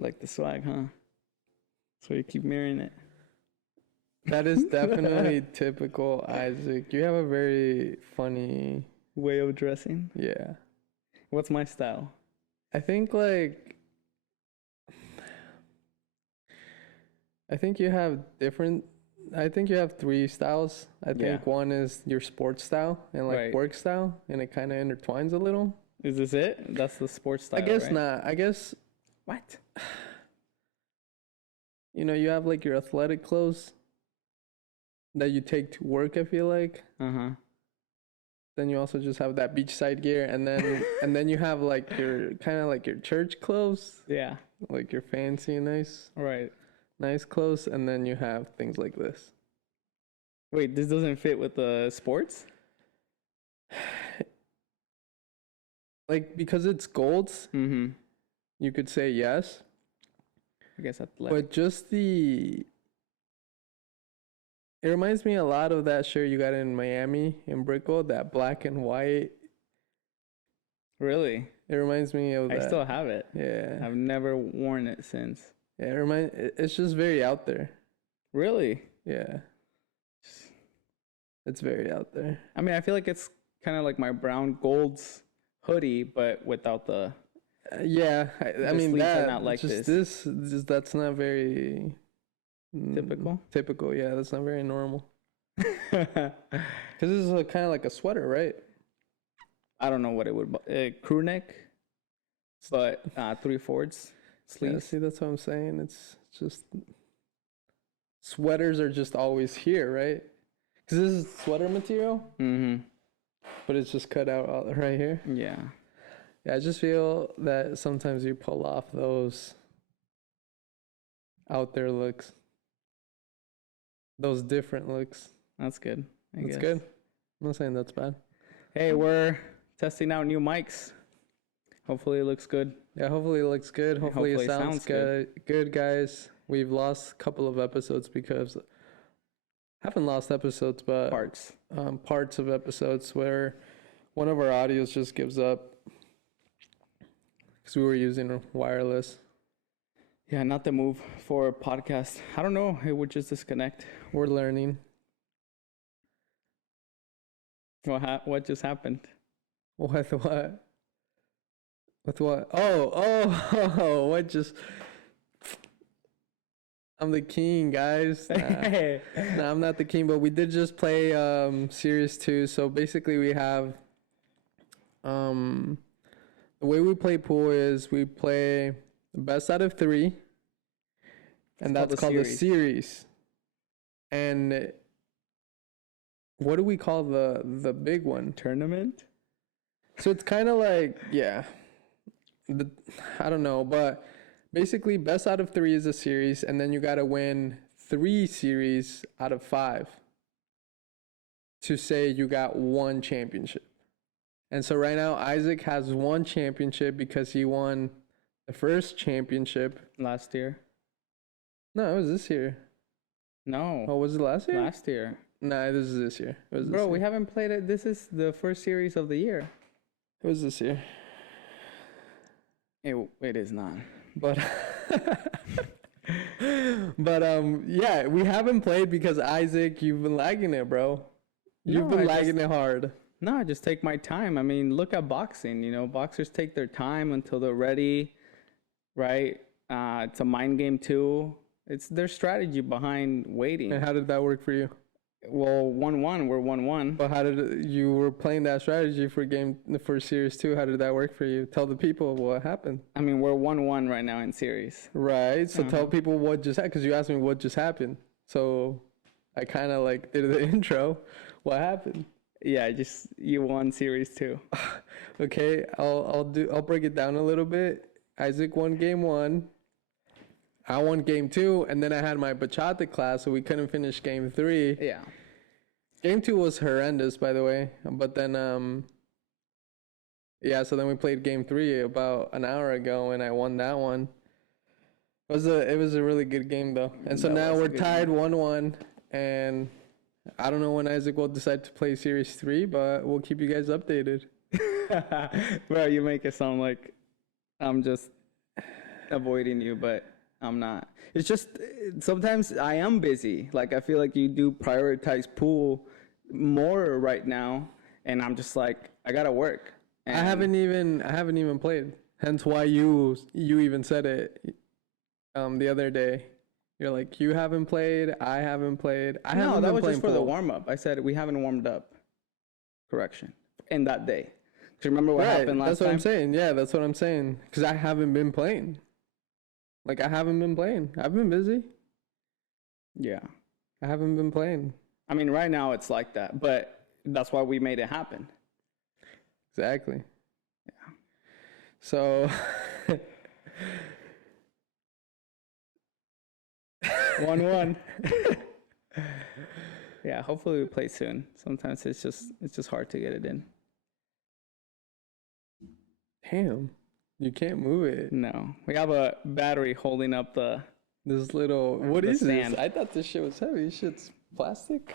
Like the swag, huh? So you keep mirroring it. That is definitely typical Isaac. You have a very funny way of dressing. Yeah. What's my style? I think you have three styles. I think one is your sports style and work style, and it kind of intertwines a little. Is this it? That's the sports style, I guess right? not. I guess what? You have like your athletic clothes that you take to work, I feel like. Uh-huh. Then you also just have that beachside gear, and then you have like your kind of like your church clothes. Yeah. Like your fancy nice. Right. Nice clothes, and then you have things like this. Wait, this doesn't fit with the sports? Like, because it's golds, you could say yes. I guess but just it reminds me a lot of that shirt you got in Miami in Brickell, that black and white. Really? It reminds me of that. I still have it. Yeah. I've never worn it since. Yeah, it's just very out there. Really? Yeah. It's very out there. I mean, I feel like it's kind of like my brown golds hoodie, but without the... yeah, I mean, that not like this that's not very typical. Yeah, that's not very normal. Because this is kind of like a sweater, right? I don't know what it would crew neck, but 3/4 sleeves. Yeah, see, that's what I'm saying. It's just sweaters are just always here, right? Because this is sweater material, but it's just cut out right here. Yeah. Yeah, I just feel that sometimes you pull off those out there looks, those different looks. That's good. That's good. I'm not saying that's bad. Hey, we're testing out new mics. Hopefully it looks good. Yeah, hopefully it looks good. Hopefully it sounds good. Good, guys. We've lost a couple of episodes because haven't lost episodes, but parts of episodes where one of our audios just gives up. Because we were using wireless. Yeah, not the move for a podcast. I don't know. It would just disconnect. We're learning. What just happened? With what? With what? Oh, what just... I'm the king, guys. Nah, I'm not the king, but we did just play Series 2. So basically we have... the way we play pool is we play the best out of 3. And that's called the series. And what do we call the big one? Tournament? So it's kind of like, yeah. I don't know, but basically best out of 3 is a series, and then you got to win 3 series out of 5 to say you got 1 championship. And so right now Isaac has 1 championship because he won the first championship last year. No, it was this year. No. Oh, was it last year? Last year. Nah, this is this year. Bro, we haven't played it. This is the first series of the year. It was this year. It is not. But yeah, we haven't played because Isaac, you've been lagging it, bro. You've been lagging it hard. No, I just take my time. I mean, look at boxing. You know, boxers take their time until they're ready, right? It's a mind game too. It's their strategy behind waiting. And how did that work for you? Well, 1-1. We're 1-1. But how did you were playing that strategy for Series 2? How did that work for you? Tell the people what happened. I mean, we're 1-1 right now in series. Right. So tell people what just happened, because you asked me what just happened. So I kind of like did the intro. What happened? Yeah, you won Series 2. Okay, I'll break it down a little bit. Isaac won game 1. I won game 2, and then I had my bachata class, so we couldn't finish game 3. Yeah. Game 2 was horrendous, by the way. But then, yeah, so then we played game 3 about an hour ago, and I won that one. It was a really good game, though. And so now we're tied 1-1, and I don't know when Isaac will decide to play Series 3, but we'll keep you guys updated. Bro, you make it sound like I'm just avoiding you, but I'm not. It's just sometimes I am busy. Like I feel like you do prioritize pool more right now, and I'm just like I gotta work. And I haven't even played. Hence why you even said it the other day. You're like, you haven't played, I haven't played. I haven't No, that been was playing just for the pool. warm up. I said we haven't warmed up. Correction. In that day. Do you remember what Right, happened last that's what time? I'm saying. Yeah, that's what I'm saying. Because I haven't been playing. Like, I haven't been playing. I've been busy. Yeah. I haven't been playing. I mean, right now it's like that, but that's why we made it happen. Exactly. Yeah. So 1-1. Yeah, hopefully we play soon. Sometimes it's just hard to get it in. damn, you can't move it. No. We have a battery holding up the This little, what The is sand. this? I thought this shit was heavy. This shit's plastic.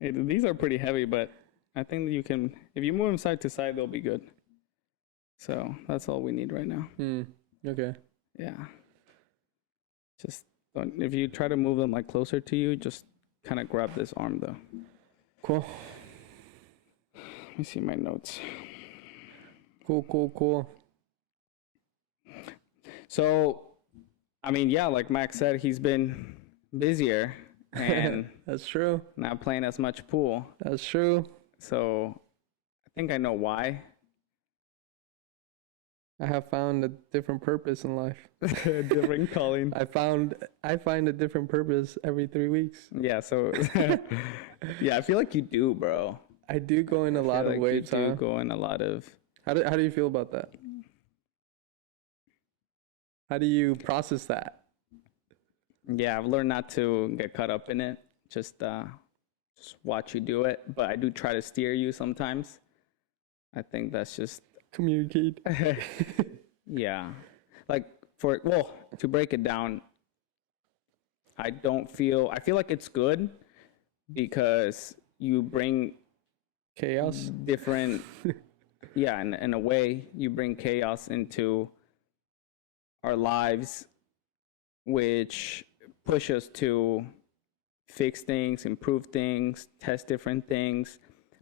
these are pretty heavy, but I think that you can if you move them side to side they'll be good. So, that's all we need right now. Okay. Yeah. Just don't, if you try to move them like closer to you, just kind of grab this arm though. Cool. Let me see my notes. Cool. So, I mean, yeah, like Max said, he's been busier and That's true. not playing as much pool. That's true. So, I think I know why. I have found a different purpose in life. Different calling. I find a different purpose every 3 weeks. Yeah, so yeah, I feel like you do, bro. I do go in a lot of waves, You do huh? go in a lot of. How do you feel about that? How do you process that? Yeah, I've learned not to get caught up in it. Just watch you do it, but I do try to steer you sometimes. I think that's just Communicate. yeah. Like to break it down, I feel like it's good because you bring Chaos. different yeah, in a way you bring chaos into our lives, which push us to fix things, improve things, test different things.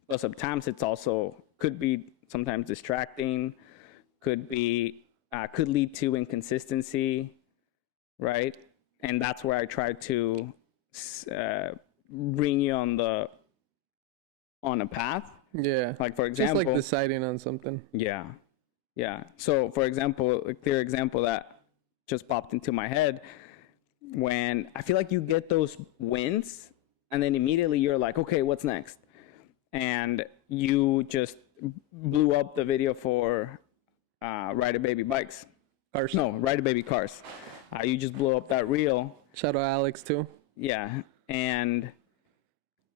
But sometimes it's also could be sometimes distracting, could lead to inconsistency, right? And that's where I try to bring you on a path. Yeah. Like for Just example, like deciding on something. yeah. So for example, a clear example that just popped into my head, when I feel like you get those wins and then immediately you're like, okay, what's next? And you just blew up the video for Ride a Baby Bikes. Cars. No, Ride a Baby Cars. You just blew up that reel. Shout out Alex too. Yeah. And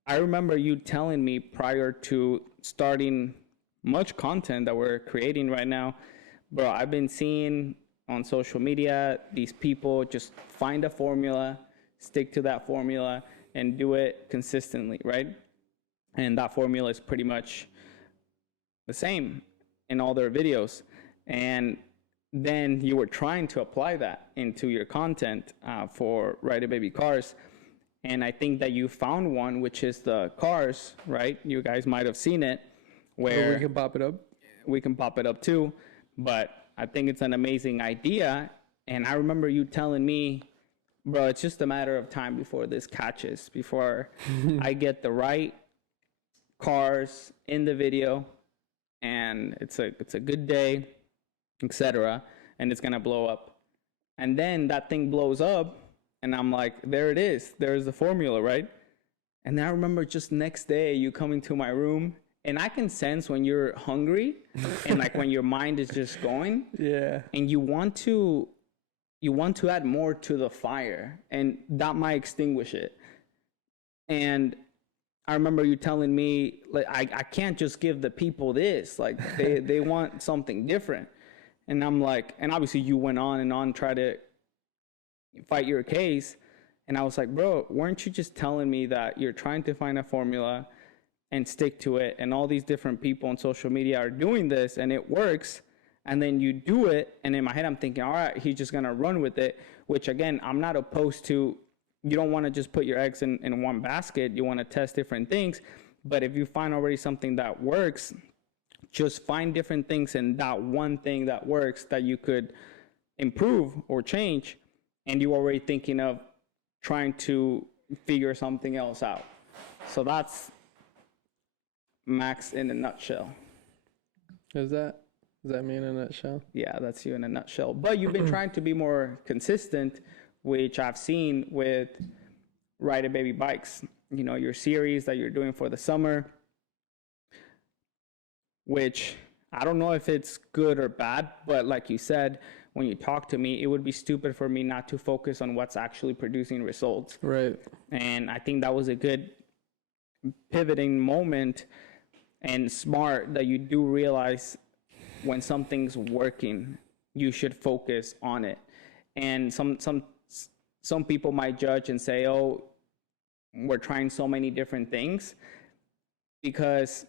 I remember you telling me prior to starting much content that we're creating right now, bro, I've been seeing on social media these people just find a formula, stick to that formula, and do it consistently, right? And that formula is pretty much the same in all their videos. And then you were trying to apply that into your content for Ride a Baby Cars. And I think that you found one, which is the cars, right? You guys might have seen it, where we can pop it up. we can pop it up too. But I think it's an amazing idea. And I remember you telling me, bro, it's just a matter of time before this catches, before I get the right cars in the video, and it's a good day, etc., and it's gonna blow up. And then that thing blows up, and I'm like, there it is. There's the formula, right? And then I remember just next day you coming to my room, and I can sense when you're hungry and like when your mind is just going, Yeah. and you want to add more to the fire, and that might extinguish it. And I remember you telling me, like, I can't just give the people this, like they want something different. And I'm like, and obviously you went on and on, try to fight your case. And I was like, bro, weren't you just telling me that you're trying to find a formula and stick to it, and all these different people on social media are doing this and it works? and then you do it, and in my head I'm thinking, all right, he's just gonna run with it, which again, I'm not opposed to. You don't want to just put your eggs in one basket. You want to test different things. But if you find already something that works, just find different things in that one thing that works that you could improve or change, and you're already thinking of trying to figure something else out. So that's Max in a nutshell. Does that mean in a nutshell? Yeah, that's you in a nutshell. But you've been trying to be more consistent, which I've seen with Ride a Baby Bikes. You know, your series that you're doing for the summer, which I don't know if it's good or bad, but like you said, when you talk to me, it would be stupid for me not to focus on what's actually producing results. Right. And I think that was a good pivoting moment and smart that you do realize when something's working, you should focus on it. And some people might judge and say, oh, we're trying so many different things, because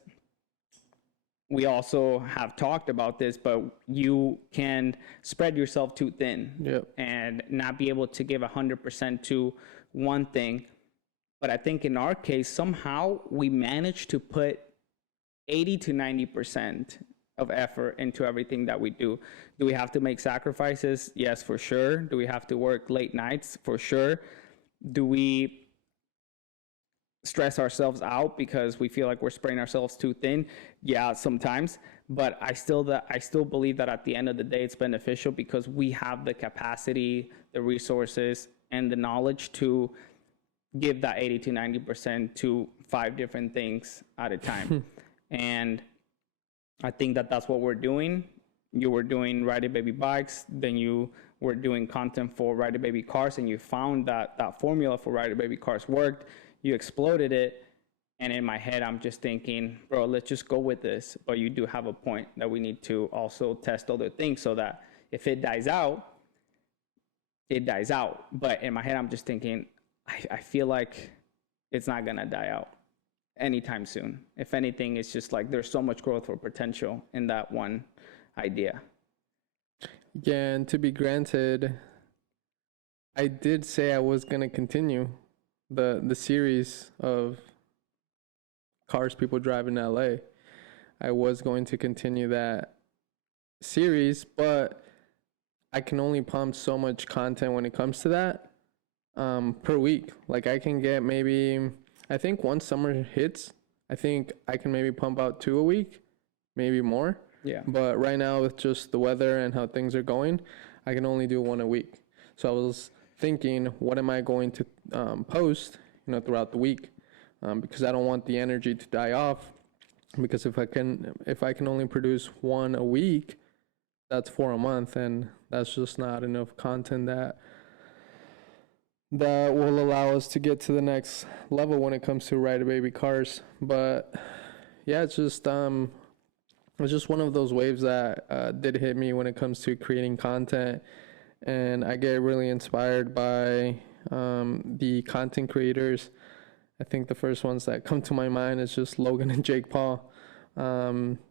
we also have talked about this, but you can spread yourself too thin. Yep. And not be able to give 100% to one thing. But I think in our case, somehow we managed to put 80 to 90% of effort into everything that we do. Do we have to make sacrifices? Yes, for sure. Do we have to work late nights? For sure. Do we stress ourselves out because we feel like we're spreading ourselves too thin? Yeah, sometimes. But I still believe that at the end of the day, it's beneficial because we have the capacity, the resources, and the knowledge to give that 80 to 90% to 5 different things at a time. And I think that that's what we're doing. You were doing Ride a Baby Bikes, then you were doing content for Ride a Baby Cars, and you found that that formula for Ride a Baby Cars worked. You exploded it, and in my head, I'm just thinking, bro, let's just go with this. But you do have a point that we need to also test other things so that if it dies out, it dies out. But in my head, I'm just thinking, I feel like it's not gonna die out anytime soon. If anything, it's just like there's so much growth or potential in that one idea. Yeah, and to be granted, I did say I was gonna continue the series of cars people drive in LA. I was going to continue that series, but I can only pump so much content when it comes to that per week. Like I can get maybe, I think once summer hits, I think I can maybe pump out 2 a week, maybe more. Yeah. But right now with just the weather and how things are going, I can only do 1 a week. So I was thinking, what am I going to post, throughout the week? Because I don't want the energy to die off. Because if I can only produce 1 a week, that's 4 a month, and that's just not enough content that will allow us to get to the next level when it comes to Ride a Baby Cars. But yeah, it's just one of those waves that did hit me when it comes to creating content, and I get really inspired by the content creators. I think the first ones that come to my mind is just Logan and Jake Paul.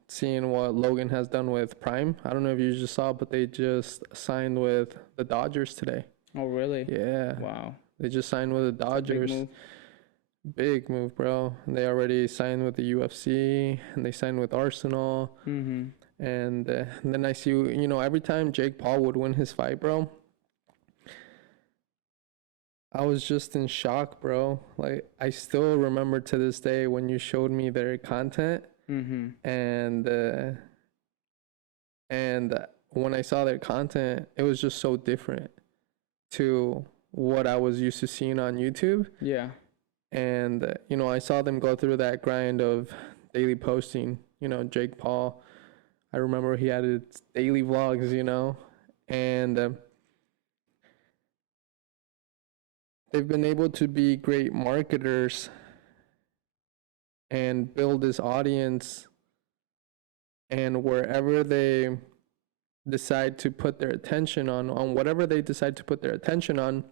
Seeing what Logan has done with Prime. I don't know if you just saw, but they just signed with the Dodgers today. Oh, really? Yeah. Wow. They just signed with the Dodgers. Big move, bro. They already signed with the UFC, and they signed with Arsenal. Mm-hmm. And then I see, every time Jake Paul would win his fight, bro, I was just in shock, bro. Like, I still remember to this day when you showed me their content. Mm-hmm. And when I saw their content, it was just so different to what I was used to seeing on YouTube. Yeah. And, I saw them go through that grind of daily posting. Jake Paul, I remember he had his daily vlogs, and they've been able to be great marketers and build this audience, and wherever they decide to put their attention on whatever they decide to put their attention on,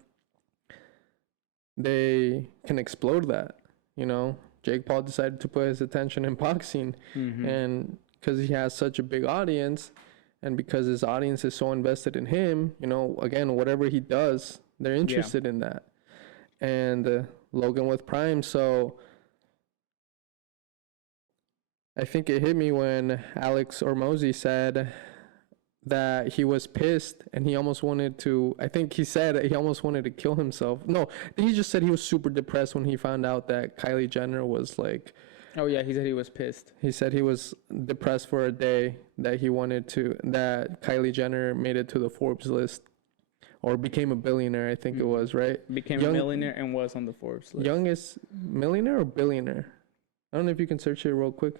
they can explode that. Jake Paul decided to put his attention in boxing, mm-hmm. and because he has such a big audience, And because his audience is so invested in him, you know, again, whatever he does, they're interested in that. And Logan with Prime. So I think it hit me when Alex Hormozi said that he was pissed and he almost wanted to, I think he said he almost wanted to kill himself. No, I think he just said he was super depressed when he found out that Kylie Jenner was like, Oh yeah, he said he was pissed. he said he was depressed for a day that that Kylie Jenner made it to the Forbes list or became a billionaire, I think it was, right? Became a millionaire and was on the Forbes list. Youngest millionaire or billionaire? I don't know if you can search it real quick.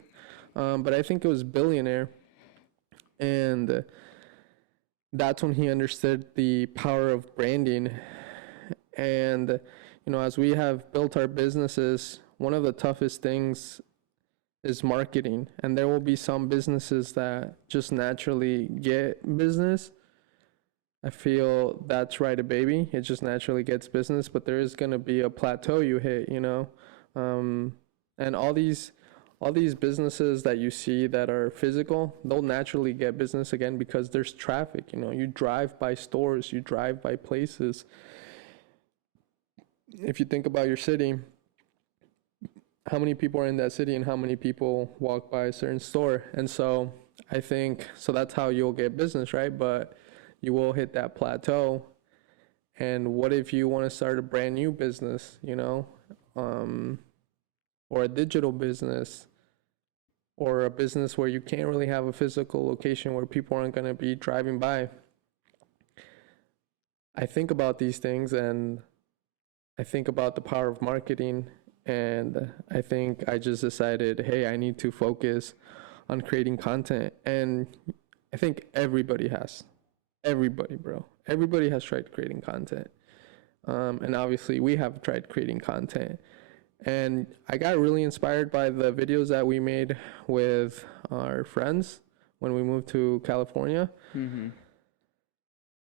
But I think it was billionaire. And that's when he understood the power of branding. And, you know, as we have built our businesses, one of the toughest things is marketing. And there will be some businesses that just naturally get business. I feel that's right, a baby. It just naturally gets business, but there is going to be a plateau you hit, you know. And all these businesses that you see that are physical, they'll naturally get business again because there's traffic. You know, you drive by stores, you drive by places. If you think about your city, how many people are in that city and how many people walk by a certain store? And so I think, so that's how you'll get business, right? But you will hit that plateau. And what if you want to start a brand new business, you know, or a digital business, or a business where you can't really have a physical location where people aren't going to be driving by? I think about these things and I think about the power of marketing, and I think I just decided, hey, I need to focus on creating content. And I think everybody, bro, everybody has tried creating content. And obviously we have tried creating content. And I got really inspired by the videos that we made with our friends when we moved to California.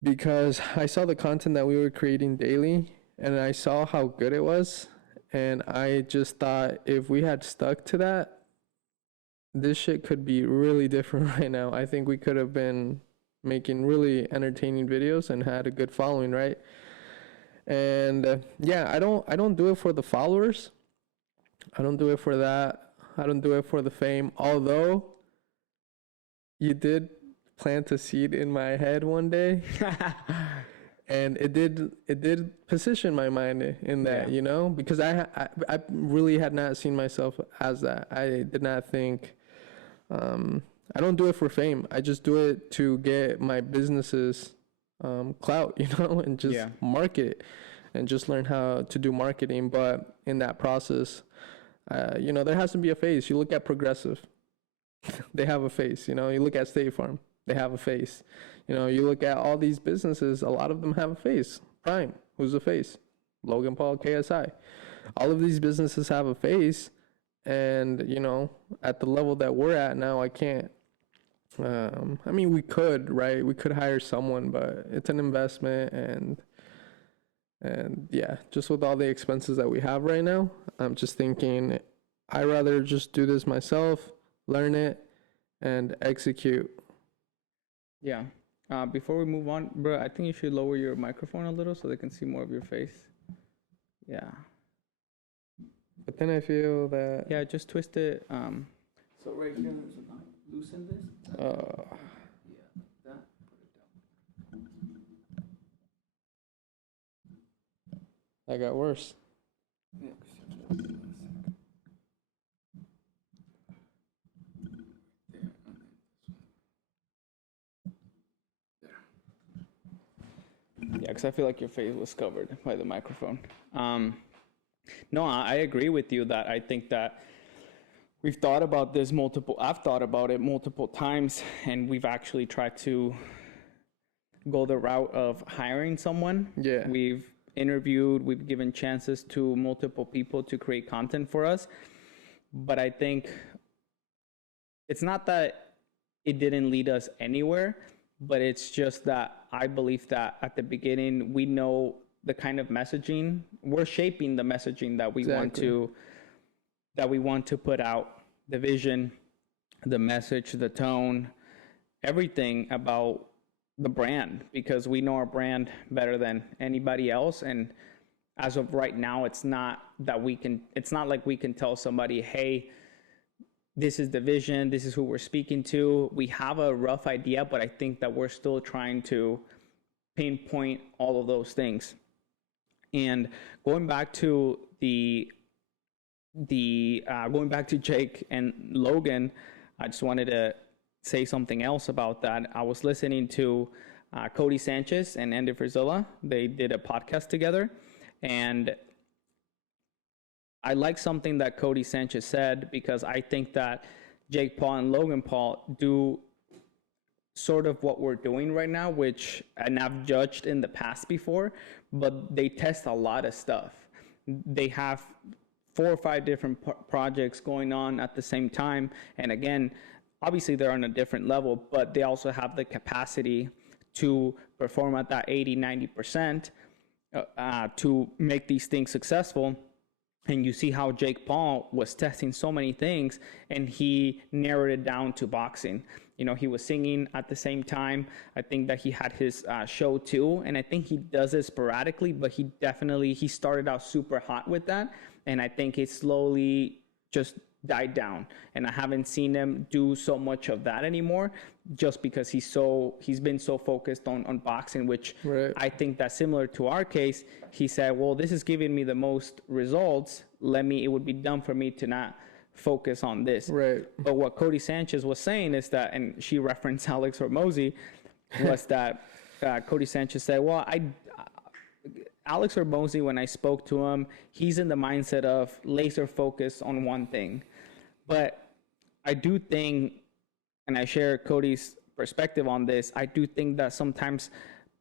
Because I saw the content that we were creating daily and I saw how good it was. And I just thought if we had stuck to that, this shit could be really different right now. I think we could have been making really entertaining videos and had a good following, right? And yeah, I don't do it for the followers. I don't do it for that. I don't do it for the fame. Although you did plant a seed in my head one day. And it did position my mind in that, you know, because I really had not seen myself as that. I did not think, I don't do it for fame. I just do it to get my businesses clout, you know, and just market it and just learn how to do marketing. But in that process, you know, there has to be a face. You look at Progressive, they have a face. You know, you look at State Farm, they have a face. You know, you look at all these businesses, a lot of them have a face. Prime, who's the face? Logan Paul, KSI. All of these businesses have a face. And, you know, at the level that we're at now, I can't. I mean, we could, right? We could hire someone, but it's an investment. And yeah, just with all the expenses that we have right now, I'm just thinking I'd rather just do this myself, learn it, and execute. Yeah. Before we move on, bro, I think you should lower your microphone a little so they can see more of your face. Yeah. But then I feel that... Yeah, just twist it. So right here, there's a knot. Loosen this. Yeah, that. Put it down. That got worse. Yeah. Yeah, because I feel like your face was covered by the microphone. No, I agree with you that I think that we've thought about this I've thought about it multiple times, and we've actually tried to go the route of hiring someone. Yeah. We've interviewed, we've given chances to multiple people to create content for us. But I think it's not that it didn't lead us anywhere, but it's just that I believe that at the beginning, we know the kind of messaging, we're shaping the messaging that we want to put out, the vision, the message, the tone. everything about the brand, because we know our brand better than anybody else. And as of right now, it's not like we can tell somebody, hey, this is the vision, this is who we're speaking to. We have a rough idea, but I think that we're still trying to pinpoint all of those things. And going back to going back to Jake and Logan, I just wanted to say something else about that. I was listening to Cody Sanchez and Andy Frisella. They did a podcast together, and I like something that Cody Sanchez said, because I think that Jake Paul and Logan Paul do sort of what we're doing right now, and I've judged in the past before, but they test a lot of stuff. They have 4 or 5 different projects going on at the same time. And again, obviously they're on a different level, but they also have the capacity to perform at that 80-90% to make these things successful. And you see how Jake Paul was testing so many things, and he narrowed it down to boxing. You know, he was singing at the same time. I think that he had his show too, and I think he does it sporadically, but he started out super hot with that, and I think it slowly just died down. And I haven't seen him do so much of that anymore, just because he's been so focused on boxing, which right. I think that's similar to our case. He said, well, this is giving me the most results. It would be dumb for me to not focus on this. Right. But what Cody Sanchez was saying is that, and she referenced Alex Hormozi, was that Cody Sanchez said, well, Alex Hormozi, when I spoke to him, he's in the mindset of laser focus on one thing. But I do think, and I share Cody's perspective on this, I do think that sometimes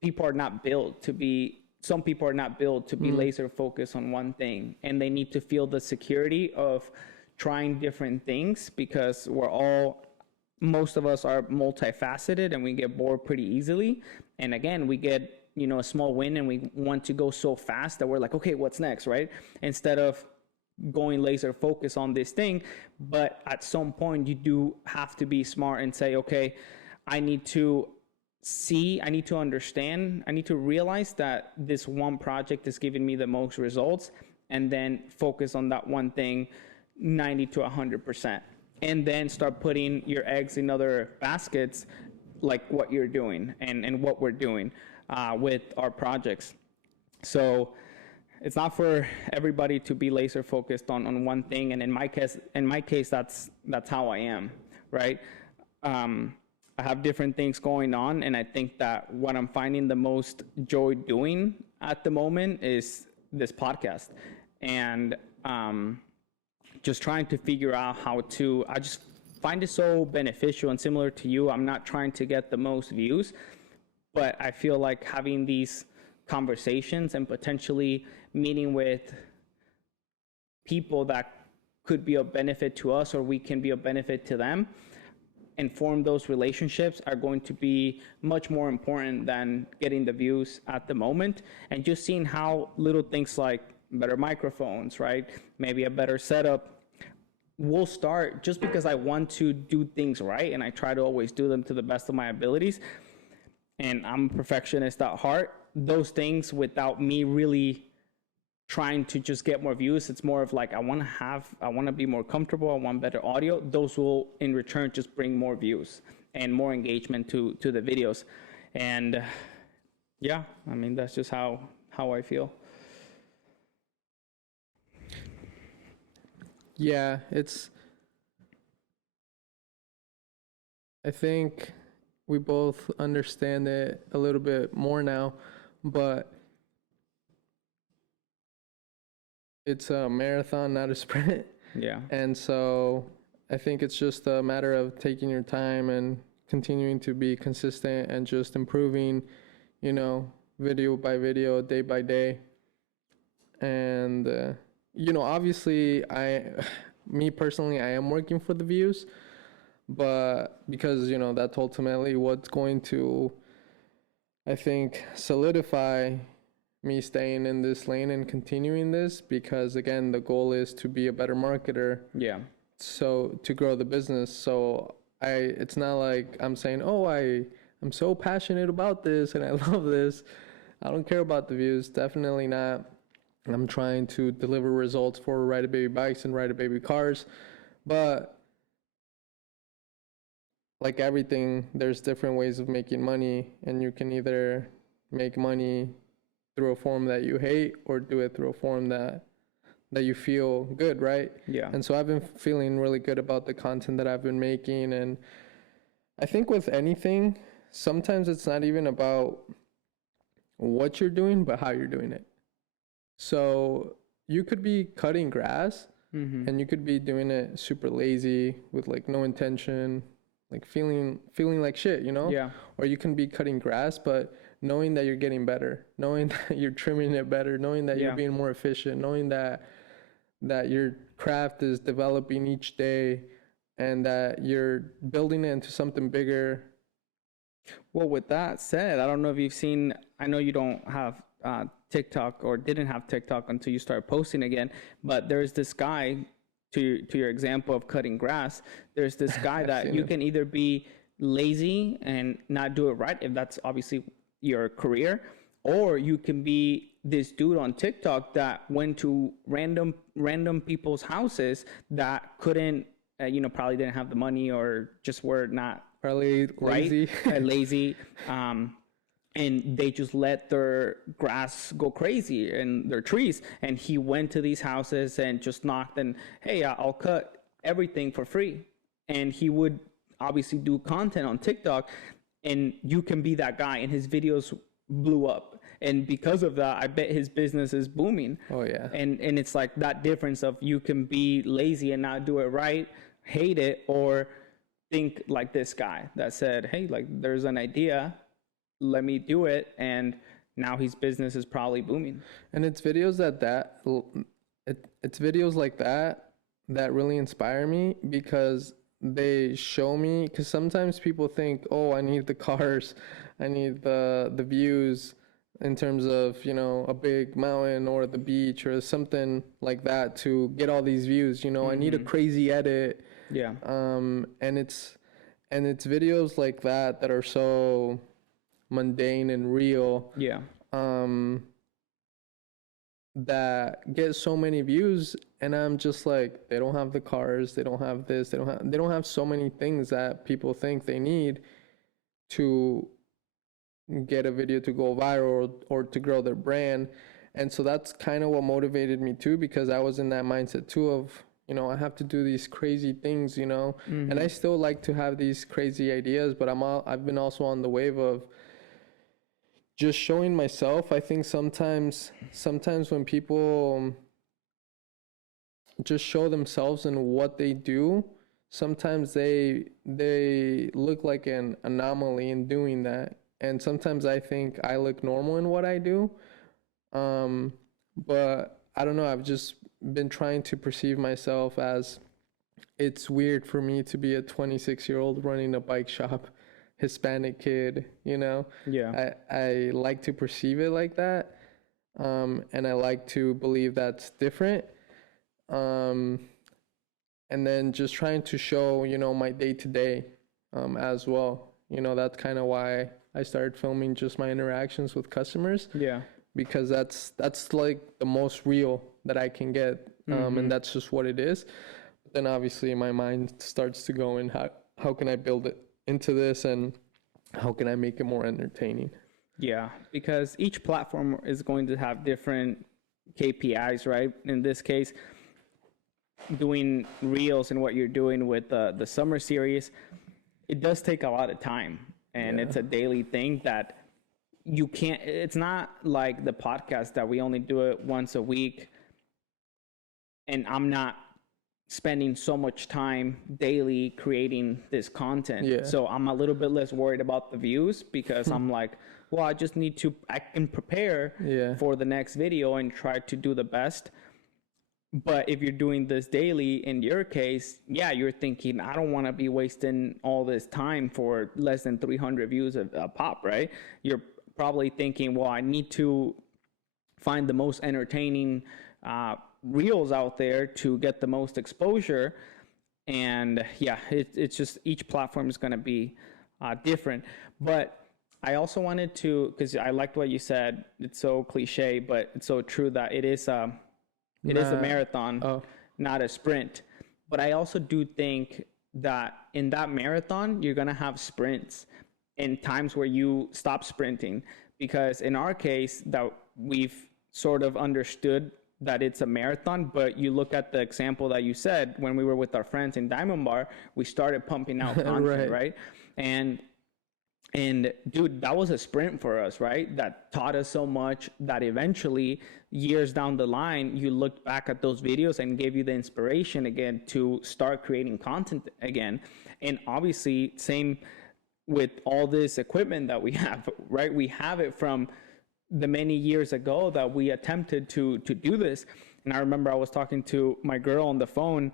people are not built to be laser focused on one thing, and they need to feel the security of trying different things, because most of us are multifaceted and we get bored pretty easily. And again, we get, a small win and we want to go so fast that we're like, okay, what's next, right? Instead of going laser focus on this thing. But at some point you do have to be smart and say, okay, I need to understand, I need to realize that this one project is giving me the most results, and then focus on that one thing 90 to 100%, and then start putting your eggs in other baskets, like what you're doing and what we're doing with our projects. So it's not for everybody to be laser focused on one thing. And in my case, that's how I am, right? I have different things going on, and I think that what I'm finding the most joy doing at the moment is this podcast, and just trying to figure out I just find it so beneficial. And similar to you, I'm not trying to get the most views, but I feel like having these conversations and potentially meeting with people that could be of benefit to us, or we can be of benefit to them, and form those relationships, are going to be much more important than getting the views at the moment. And just seeing how little things like better microphones, right? Maybe a better setup will start, just because I want to do things right, and I try to always do them to the best of my abilities. And I'm a perfectionist at heart. Those things, without me really trying to just get more views, it's more of like, I want to be more comfortable, I want better audio. Those will in return just bring more views and more engagement to the videos. And yeah, I mean, that's just how I feel. Yeah, I think we both understand it a little bit more now, but it's a marathon, not a sprint. Yeah. And so I think it's just a matter of taking your time and continuing to be consistent and just improving, video by video, day by day. And, obviously me personally, I am working for the views, but because, that's ultimately what's going to, I think, solidify me staying in this lane and continuing this, because again, the goal is to be a better marketer. Yeah. So to grow the business. So It's not like I'm saying, oh, I'm so passionate about this and I love this. I don't care about the views. Definitely not. I'm trying to deliver results for Ride a Baby bikes and Ride a Baby cars. But like everything, there's different ways of making money, and you can either make money through a form that you hate or do it through a form that you feel good, right? Yeah. And so I've been feeling really good about the content that I've been making. And I think with anything, sometimes it's not even about what you're doing, but how you're doing it. So you could be cutting grass and you could be doing it super lazy with like no intention, like feeling like shit, you know? Yeah. Or you can be cutting grass, but knowing that you're getting better, knowing that you're trimming it better, knowing that you're being more efficient, knowing that your craft is developing each day and that you're building it into something bigger. Well, with that said, I don't know if you've seen, I know you don't have TikTok or didn't have TikTok until you started posting again, but there's this guy, to your example of cutting grass, there's this guy that you can either be lazy and not do it right, if that's obviously your career, or you can be this dude on TikTok that went to random people's houses that couldn't, probably didn't have the money or just were not Probably lazy. Right? Lazy. And they just let their grass go crazy and their trees. And he went to these houses and just knocked and, hey, I'll cut everything for free. And he would obviously do content on TikTok, and you can be that guy. And his videos blew up. And because of that, I bet his business is booming. Oh, yeah. And it's like that difference of you can be lazy and not do it right, hate it, or think like this guy that said, hey, like there's an idea, let me do it, and now his business is probably booming. And it's videos it's videos like that really inspire me, because they show me, because sometimes people think, oh, I need the cars, I need the views in terms of, a big mountain or the beach or something like that to get all these views, I need a crazy edit. Yeah. And it's videos like that are so mundane and real. Yeah. That get so many views, and I'm just like, they don't have the cars, they don't have this, they don't have so many things that people think they need to get a video to go viral or to grow their brand. And so that's kind of what motivated me too, because I was in that mindset too of, I have to do these crazy things, and I still like to have these crazy ideas, but I've been also on the wave of just showing myself. I think sometimes when people just show themselves in what they do, sometimes they look like an anomaly in doing that. And sometimes I think I look normal in what I do. But I don't know, I've just been trying to perceive myself as, it's weird for me to be a 26-year-old running a bike shop, Hispanic kid, Yeah. I like to perceive it like that. And I like to believe that's different. And then just trying to show, my day-to-day as well. That's kind of why I started filming just my interactions with customers. Yeah. Because that's like the most real that I can get. And that's just what it is. But then obviously my mind starts to go in, how can I build it into this, and how can I make it more entertaining? Yeah, because each platform is going to have different KPIs, right? In this case, doing reels and what you're doing with the summer series, it does take a lot of time, and it's a daily thing that you can't, it's not like the podcast that we only do it once a week, and I'm not spending so much time daily creating this content. Yeah. So I'm a little bit less worried about the views, because I'm like, well, I can prepare for the next video and try to do the best. But if you're doing this daily, in your case, you're thinking, I don't want to be wasting all this time for less than 300 views a pop, right? You're probably thinking, well, I need to find the most entertaining reels out there to get the most exposure. And yeah, it's just each platform is going to be different. But I also wanted to, because I liked what you said. It's so cliche, but it's so true that it is a marathon, not a sprint. But I also do think that in that marathon, you're going to have sprints in times where you stop sprinting. Because in our case, that we've sort of understood that it's a marathon, but you look at the example that you said when we were with our friends in Diamond Bar, we started pumping out content, right? And dude, that was a sprint for us, right? That taught us so much that eventually, years down the line, you looked back at those videos and gave you the inspiration again to start creating content again. And obviously, same with all this equipment that we have, right? We have it from the many years ago that we attempted to do this. And I remember I was talking to my girl on the phone,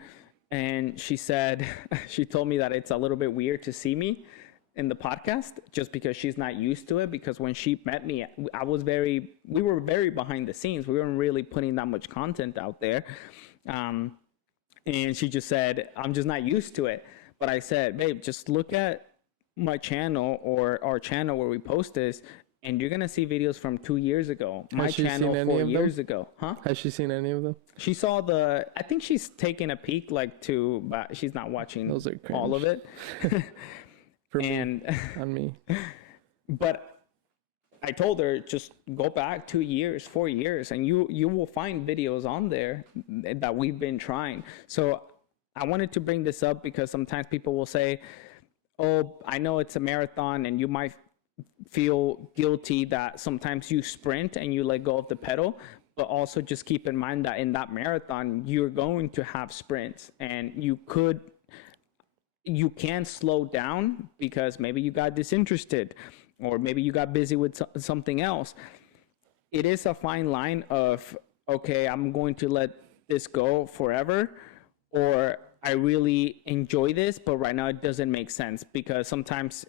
and she said, she told me that it's a little bit weird to see me in the podcast just because she's not used to it. Because when she met me, we were very behind the scenes. We weren't really putting that much content out there. And she just said, I'm just not used to it. But I said, babe, just look at my channel or our channel where we post this, and you're going to see videos from 2 years ago. My channel 4 years ago. Huh? Has she seen any of them? She saw I think she's taken a peek but she's not watching all of it. On me. But I told her, just go back 2 years, 4 years, and you will find videos on there that we've been trying. So I wanted to bring this up because sometimes people will say, oh, I know it's a marathon, and you might feel guilty that sometimes you sprint and you let go of the pedal, but also just keep in mind that in that marathon, you're going to have sprints, and you can slow down because maybe you got disinterested or maybe you got busy with something else. It is a fine line of, okay, I'm going to let this go forever, or I really enjoy this, but right now it doesn't make sense, because sometimes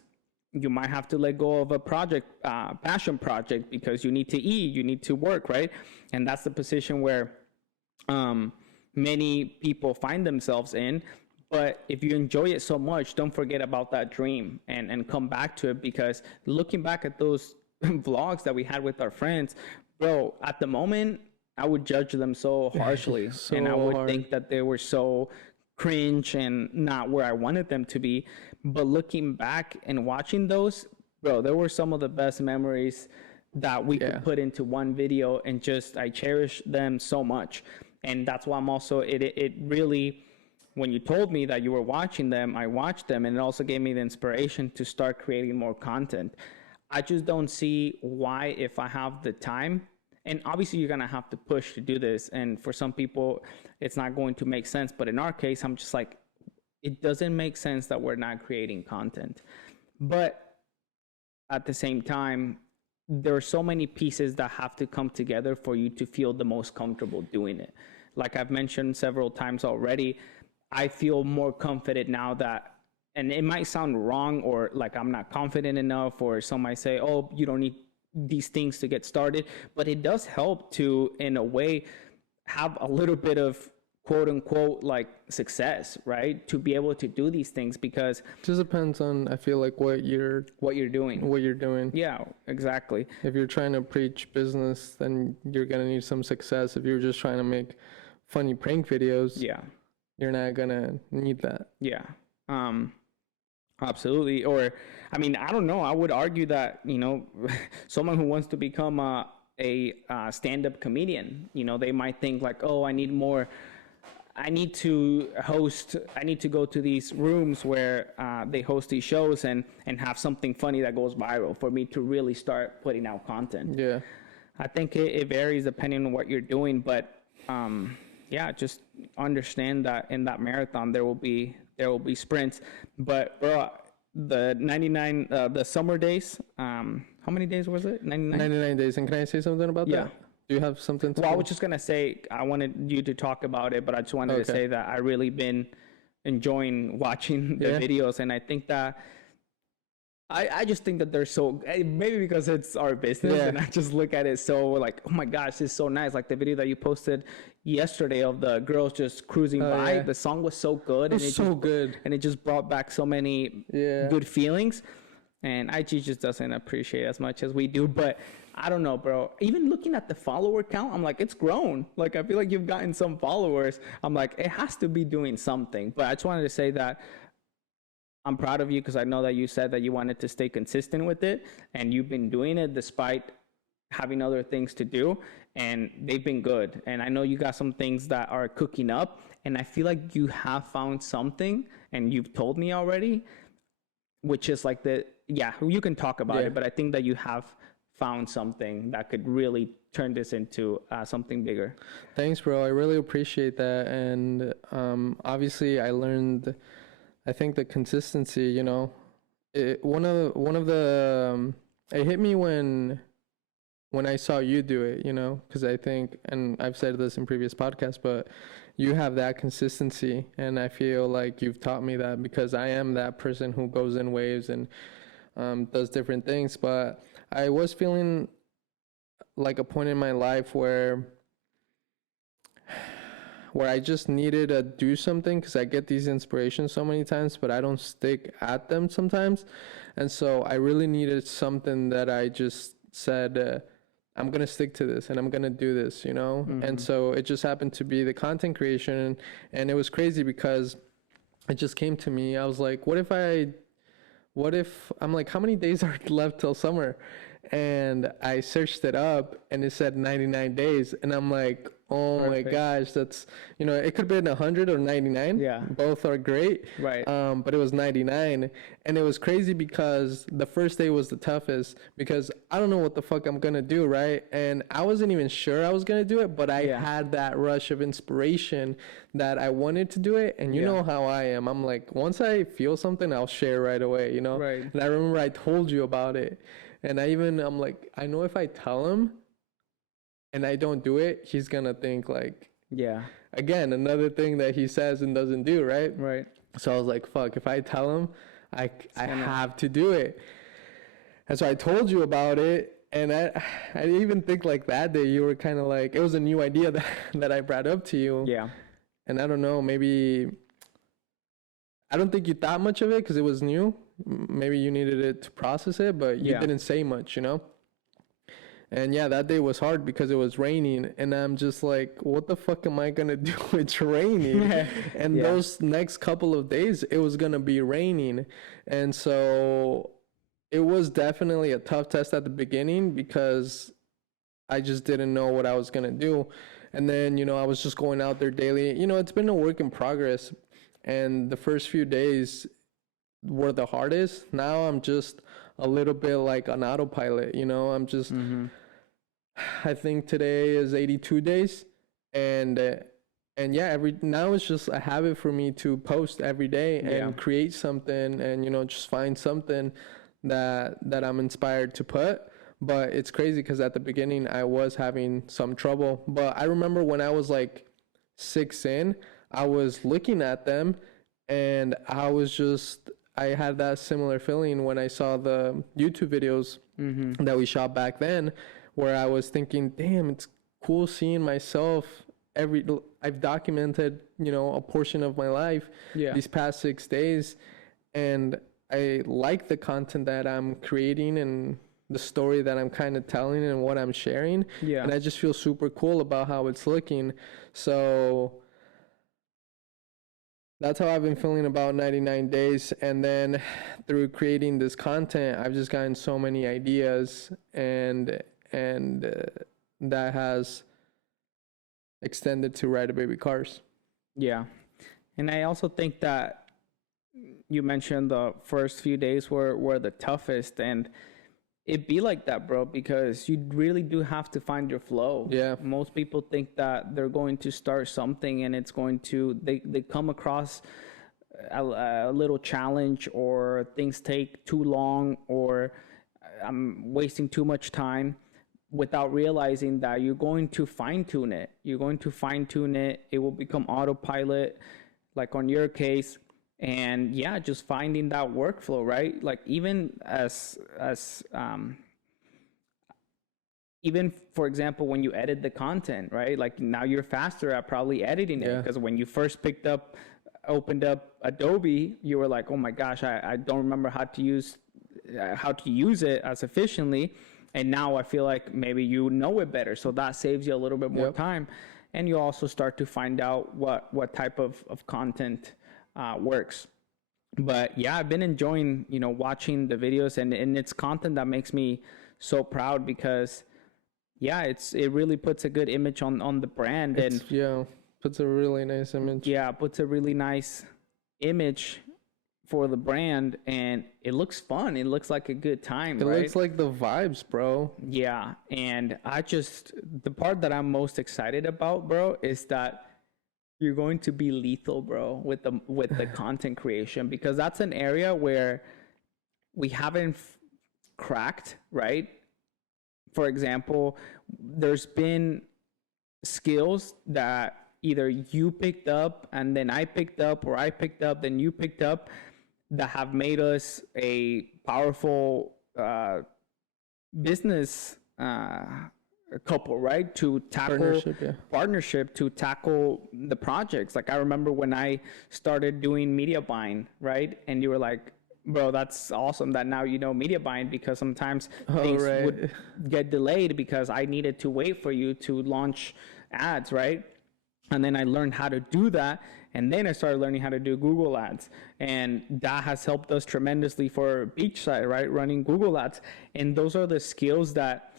you might have to let go of a project, passion project, because you need to eat, you need to work, right? And that's the position where many people find themselves in. But if you enjoy it so much, don't forget about that dream and come back to it, because looking back at those vlogs that we had with our friends, bro, at the moment, I would judge them so harshly. And I would think that they were so cringe and not where I wanted them to be. But looking back and watching those, bro, there were some of the best memories that we could put into one video, and just I cherish them so much. And that's why I'm also it really, when you told me that you were watching them, I watched them, and it also gave me the inspiration to start creating more content. I just don't see why, if I have the time, and obviously you're gonna have to push to do this, and for some people it's not going to make sense, but in our case, I'm just like, it doesn't make sense that we're not creating content. But at the same time, there are so many pieces that have to come together for you to feel the most comfortable doing it. Like I've mentioned several times already, I feel more confident now that, and it might sound wrong or like I'm not confident enough, or some might say, oh, you don't need these things to get started, but it does help to, in a way, have a little bit of quote unquote like success, right? To be able to do these things, because it just depends on, I feel like, what you're doing. Yeah, exactly. If you're trying to preach business, then you're gonna need some success. If you're just trying to make funny prank videos, you're not gonna need that. Yeah. Absolutely. Or, I mean, I don't know. I would argue that, someone who wants to become a stand-up comedian, they might think like, oh, I need to go to these rooms where they host these shows and have something funny that goes viral for me to really start putting out content. Yeah. I think it varies depending on what you're doing, but just understand that in that marathon there will be sprints. But bro, the 99 the summer days, how many days was it? 99 days. And can I say something about that? Do you have something to I was just gonna say, I wanted you to talk about it, but I just wanted to say that I really been enjoying watching the videos, and I think that I just think that they're so, maybe because it's our business, Yeah. and I just look at it so like, oh my gosh, this is so nice. Like the video that you posted yesterday of the girls just cruising Oh, by. yeah. The song was so good, It was so good. and it just brought back so many Yeah. good feelings. And IG just doesn't appreciate as much as we do. But I don't know, bro. Even looking at the follower count, I'm like, it's grown. Like, I feel like you've gotten some followers. I'm like, it has to be doing something. But I just wanted to say that I'm proud of you, because I know that you said that you wanted to stay consistent with it, and you've been doing it despite having other things to do, and they've been good. And I know you got some things that are cooking up, and I feel like you have found something, and you've told me already, which is like you can talk about Yeah. it, but I think that you have found something that could really turn this into something bigger. Thanks, bro. I really appreciate that. And obviously, I learned. I think the consistency. One of the it hit me when I saw you do it. Because I think, and I've said this in previous podcasts, but you have that consistency, and I feel like you've taught me that, because I am that person who goes in waves and does different things. But I was feeling like a point in my life where I just needed to do something, because I get these inspirations so many times, but I don't stick at them sometimes. And so I really needed something that I just said, I'm going to stick to this, and I'm going to do this, And so it just happened to be the content creation. And it was crazy because it just came to me. I was like, what if I'm like, how many days are left till summer? And I searched it up, and it said 99 days. And I'm like, oh Perfect. my gosh, that's, it could have been 100 or 99. Yeah. Both are great. Right. But it was 99. And it was crazy because the first day was the toughest, because I don't know what the fuck I'm going to do, right? And I wasn't even sure I was going to do it, but I had that rush of inspiration that I wanted to do it. And you know how I am. I'm like, once I feel something, I'll share right away, Right. And I remember I told you about it. And I'm like, I know if I tell him and I don't do it, he's going to think like, Yeah. again, another thing that he says and doesn't do, right? Right. So I was like, fuck, if I tell him, I have to do it. And so I told you about it. And I even think like that day you were kind of like, it was a new idea that I brought up to you. Yeah. And I don't know, maybe, I don't think you thought much of it because it was new. Maybe you needed it to process it, but you didn't say much, And yeah, that day was hard because it was raining, and I'm just like, what the fuck am I gonna do? It's raining. And those next couple of days, it was gonna be raining. And so it was definitely a tough test at the beginning because I just didn't know what I was gonna do. And then, I was just going out there daily. It's been a work in progress. And the first few days were the hardest. Now I'm just a little bit like an autopilot, I'm just, I think today is 82 days. And yeah, now it's just a habit for me to post every day and create something and, just find something that I'm inspired to put. But it's crazy because at the beginning I was having some trouble. But I remember when I was like 6 in, I was looking at them and I had that similar feeling when I saw the YouTube videos that we shot back then, where I was thinking, damn, it's cool seeing myself. I've documented, a portion of my life these past 6 days. And I like the content that I'm creating and the story that I'm kind of telling and what I'm sharing. Yeah. And I just feel super cool about how it's looking. So that's how I've been feeling about 99 days. And then through creating this content, I've just gotten so many ideas and that has extended to Ride a Baby Cars. Yeah. And I also think that you mentioned the first few days were the toughest, and it be like that, bro, because you really do have to find your flow. Yeah. Most people think that they're going to start something and it's going to, they come across a little challenge, or things take too long, or I'm wasting too much time, without realizing that you're going to fine tune it. You're going to fine tune it. It will become autopilot. Like on your case, And yeah, just finding that workflow, right? Like even even for example, when you edit the content, right? Like now you're faster at probably editing it, Yeah. because when you first opened up Adobe, you were like, oh my gosh, I don't remember how to use it as efficiently. And now I feel like maybe you know it better. So that saves you a little bit more Yep. time. And you also start to find out what type of content works. But yeah, I've been enjoying, watching the videos, and it's content that makes me so proud, because yeah, it really puts a good image on the brand. And Yeah, puts a really nice image. yeah, puts a really nice image for the brand, and it looks fun. It looks like a good time, It right? looks like the vibes, bro. Yeah, and the part that I'm most excited about, bro, is that you're going to be lethal, bro, with the content creation, because that's an area where we haven't cracked, right? For example, there's been skills that either you picked up and then I picked up, or I picked up then you picked up, that have made us a powerful business couple, right? To tackle partnership to tackle the projects. Like I remember when I started doing media buying, right? And you were like, bro, that's awesome that now you know media buying, because sometimes things would get delayed because I needed to wait for you to launch ads, right? And then I learned how to do that. And then I started learning how to do Google ads. And that has helped us tremendously for Beachside, right? Running Google ads. And those are the skills that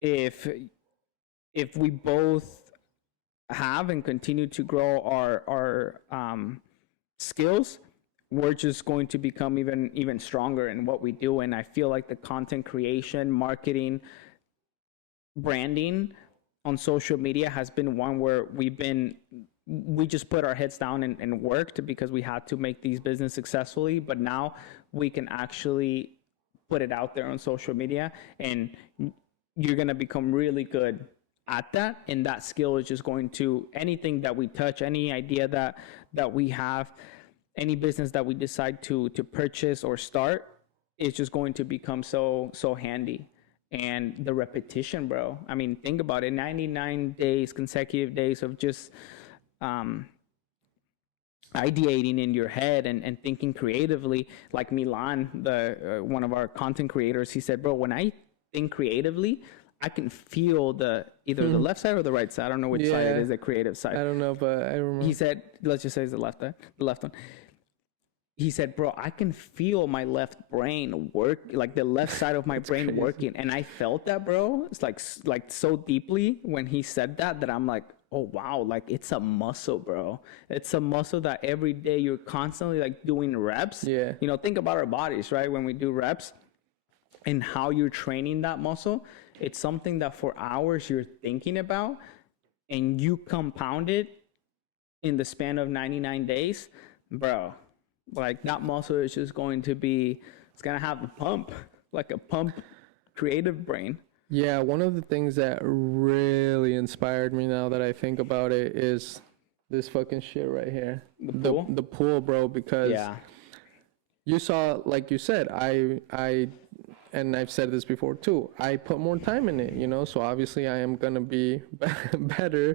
if we both have and continue to grow our skills, we're just going to become even stronger in what we do. And I feel like the content creation, marketing, branding on social media has been one where we just put our heads down and worked, because we had to make these business successfully. But now we can actually put it out there on social media, and you're going to become really good at that. And that skill is just going to, anything that we touch, any idea that we have, any business that we decide to purchase or start, is just going to become so handy. And the repetition, bro. I mean, think about it. 99 days, consecutive days of just ideating in your head and thinking creatively. Like Milan, one of our content creators, he said, bro, when I think creatively, I can feel either the left side or the right side. I don't know which side it is, the creative side. I don't know, but I remember. He said, let's just say it's the left one. He said, bro, I can feel my left brain work, like the left side of my brain crazy. Working. And I felt that, bro. It's like so deeply when he said that I'm like, oh, wow, like it's a muscle, bro. It's a muscle that every day you're constantly like doing reps. Yeah. Think about our bodies, right? When we do reps and how you're training that muscle, it's something that for hours you're thinking about, and you compound it in the span of 99 days, bro. Like that muscle is just going to it's going to have a pump, like a pump creative brain. Yeah, one of the things that really inspired me now that I think about it is this fucking shit right here. The pool, bro, because you saw, like you said, and I've said this before too, I put more time in it, so obviously I am going to be better,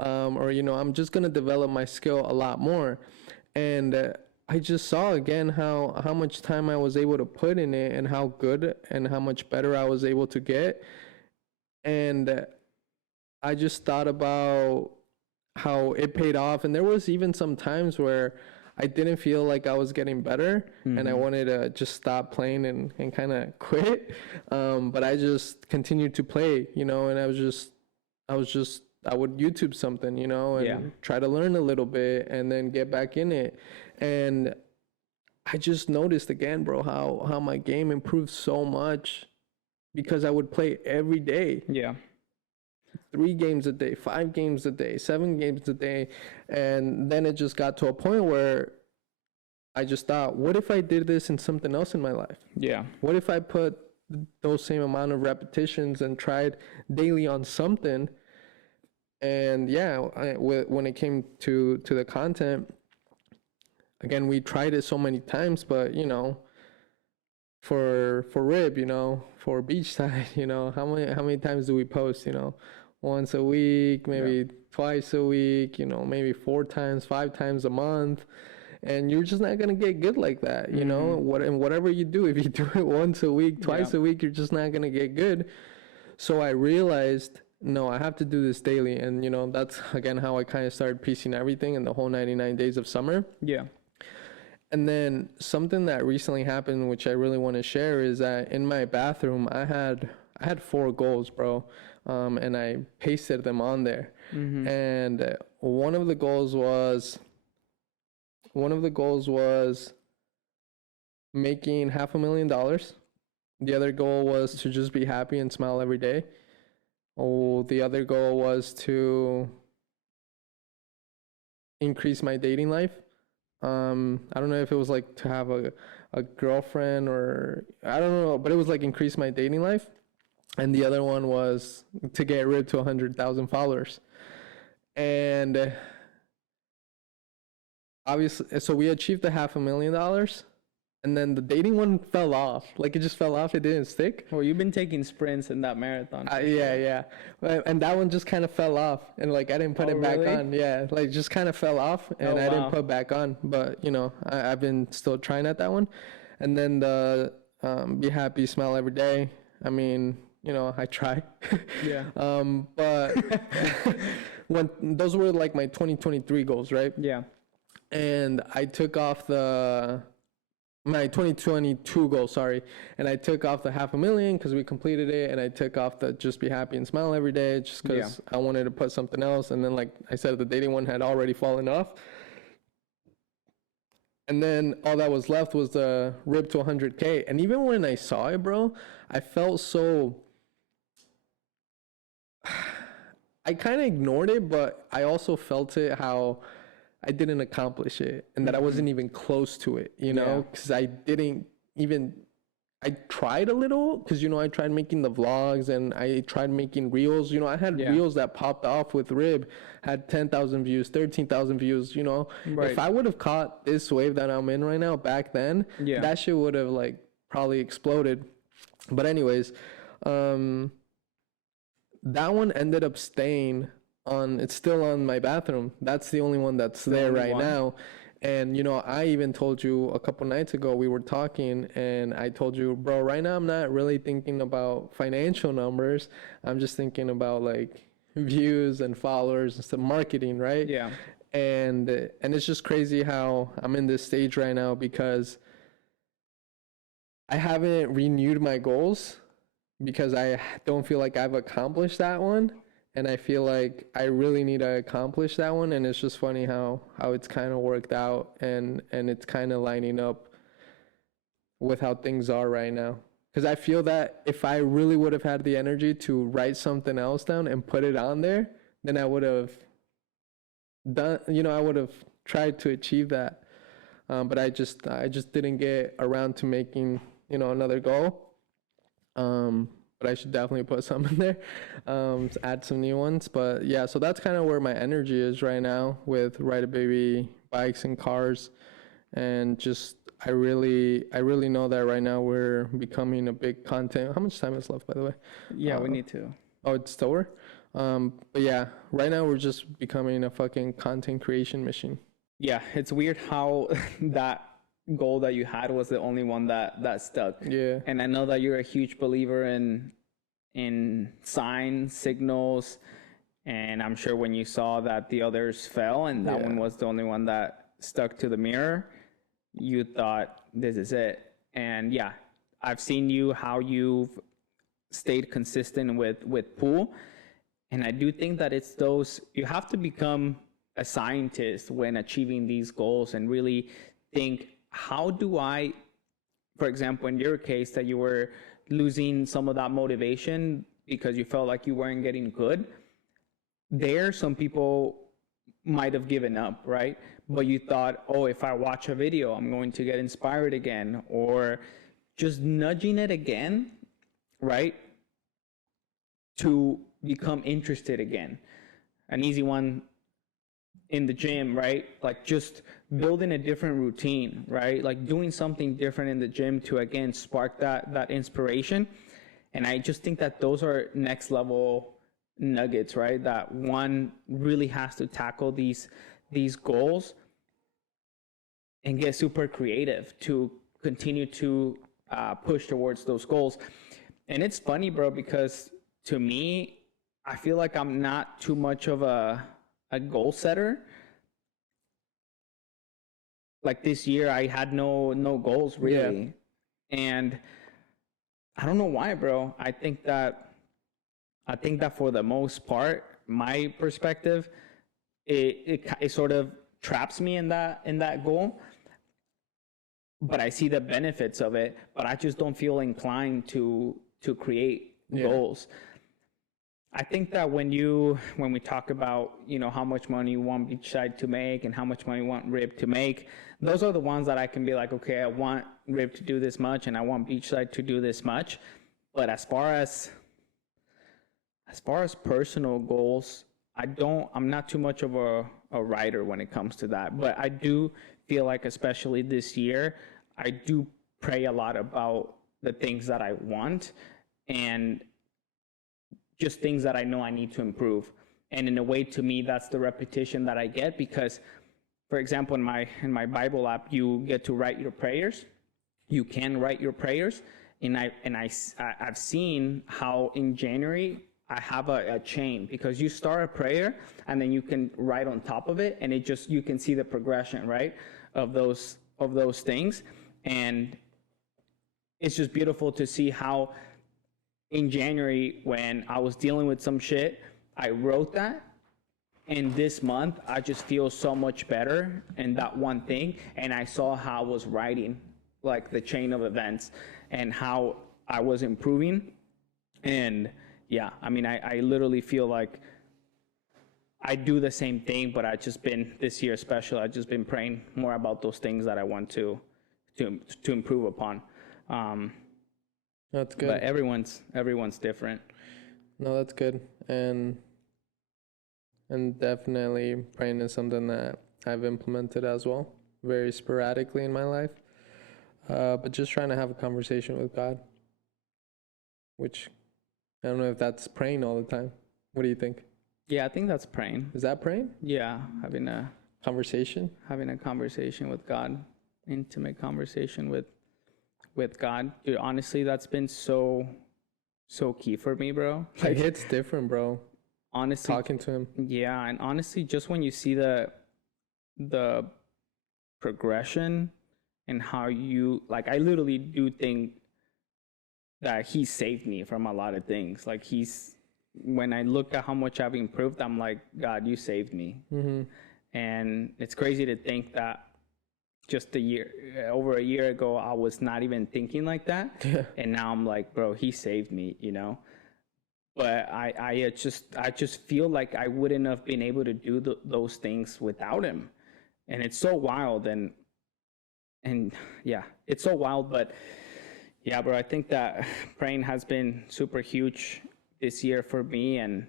or, I'm just going to develop my skill a lot more. And I just saw again how much time I was able to put in it, and how good and how much better I was able to get. And I just thought about how it paid off. And there was even some times where I didn't feel like I was getting better, and I wanted to just stop playing and kind of quit. But I just continued to play, and I would YouTube something, and try to learn a little bit and then get back in it. And I just noticed again, bro, how my game improved so much because I would play every day. Yeah. 3 games a day, 5 games a day, 7 games a day. And then it just got to a point where I just thought, what if I did this in something else in my life? Yeah. What if I put those same amount of repetitions and tried daily on something? And when it came to the content, again, we tried it so many times, but you know, for rib, you know, for beachside, you know, how many times do we post, you know, once a week, maybe twice a week, you know, maybe 4 times, 5 times a month, and you're just not gonna get good like that, you know. Whatever you do, if you do it once a week, twice a week, you're just not gonna get good. So I realized, no, I have to do this daily, and you know, that's again how I kind of started piecing everything in the whole 99 days of summer. Yeah. And then something that recently happened, which I really want to share, is that in my bathroom, I had 4 goals, bro, and I pasted them on there. And one of the goals was making $500,000. The other goal was to just be happy and smile every day. Oh, the other goal was to increase my dating life. I don't know if it was like to have a girlfriend, or I don't know, but it was like increase my dating life. And the other one was to get rid to 100,000 followers. And obviously, so we achieved the $500,000, and then the dating one fell off. Like, it just fell off. It didn't stick. Well, you've been taking sprints in that marathon. Yeah. And that one just kind of fell off, and like I didn't put it back on. Yeah, like just kind of fell off, and I didn't put back on. But you know, I've been still trying at that one. And then the be happy, smile every day. I mean, you know, I try. Yeah. But when those were like my 2023 goals, right? Yeah. And I took off my 2022 goal, sorry, and I took off the $500,000 because we completed it, and I took off the just be happy and smile every day just because I wanted to put something else. And then, like I said, the dating one had already fallen off, and then all that was left was the rib to 100K. And even when I saw it, bro, I felt so I kind of ignored it, but I also felt it how I didn't accomplish it, and that I wasn't even close to it, you know, because I tried a little, because, you know, I tried making the vlogs, and I tried making reels, you know, I had reels that popped off with rib, had 10,000 views, 13,000 views, you know. If I would have caught this wave that I'm in right now back then, that shit would have like probably exploded. But anyways, that one ended up staying on, it's still on my bathroom. That's the only one that's there right now. And, you know, I even told you a couple nights ago, we were talking, and I told you, bro, right now I'm not really thinking about financial numbers. I'm just thinking about like views and followers and some marketing, right? Yeah. And it's just crazy how I'm in this stage right now, because I haven't renewed my goals, because I don't feel like I've accomplished that one. And I feel like I really need to accomplish that one. And it's just funny how it's kind of worked out, and it's kind of lining up with how things are right now. Because I feel that if I really would have had the energy to write something else down and put it on there, then I would have done, you know, I would have tried to achieve that. But I just didn't get around to making, you know, another goal. But I should definitely put some in there, add some new ones. But yeah, so that's kind of where my energy is right now with Ride a Baby bikes and cars. And just, I really know that right now we're becoming a big content. How much time is left, by the way? Yeah, we need to. Oh, it's still over? But yeah, right now we're just becoming a fucking content creation machine. Yeah, it's weird how that goal that you had was the only one that stuck. Yeah. And I know that you're a huge believer in signs, signals, and I'm sure when you saw that the others fell and that one was the only one that stuck to the mirror, you thought, this is it. And yeah, I've seen how you've stayed consistent with pool, and I do think that it's those, you have to become a scientist when achieving these goals and really think, how do I, for example, in your case, that you were losing some of that motivation because you felt like you weren't getting good. Some people might have given up, right? But you thought, oh, if I watch a video, I'm going to get inspired again, or just nudging it again, right? To become interested again. An easy one in the gym, right? Like just building a different routine, right? Like doing something different in the gym to again spark that inspiration. And I just think that those are next level nuggets, right? That one really has to tackle these goals and get super creative to continue to push towards those goals. And it's funny, bro, because to me, I feel like I'm not too much of a goal setter. Like this year, I had no goals really, and I don't know why, bro. I think that for the most part, my perspective, it sort of traps me in that goal. But I see the benefits of it, but I just don't feel inclined to create goals. I think that when we talk about, you know, how much money you want Beachside to make and how much money you want Rib to make, those are the ones that I can be like, okay, I want Rib to do this much and I want Beachside to do this much. But as far as personal goals, I'm not too much of a writer when it comes to that. But I do feel like, especially this year, I do pray a lot about the things that I want and just things that I know I need to improve. And in a way, to me, that's the repetition that I get, because, for example, in my Bible app, you get to write your prayers. You can write your prayers, and I've seen how in January I have a chain, because you start a prayer and then you can write on top of it, and you can see the progression, right, of those things. And it's just beautiful to see how in January, when I was dealing with some shit, I wrote that. And this month, I just feel so much better in that one thing. And I saw how I was writing, like the chain of events, and how I was improving. And yeah, I mean, I literally feel like I do the same thing, but this year especially, I've just been praying more about those things that I want to improve upon. That's good. But everyone's different. No, that's good. And definitely praying is something that I've implemented as well, very sporadically in my life. But just trying to have a conversation with God, which I don't know if that's praying all the time. What do you think? Yeah, I think that's praying. Is that praying? Yeah, having a conversation with God, intimate conversation with God. Dude, honestly, that's been so key for me, bro. Like, it's different, bro. Honestly, talking to him. Yeah, and honestly, just when you see the progression and how you, like, I literally do think that he saved me from a lot of things. Like, when I look at how much I've improved, I'm like, God, you saved me. Mm-hmm. And it's crazy to think that just over a year ago, I was not even thinking like that. Yeah. And now I'm like, bro, he saved me, you know? But I just feel like I wouldn't have been able to do those things without him. And it's so wild. And yeah, it's so wild. But yeah, bro, I think that praying has been super huge this year for me. And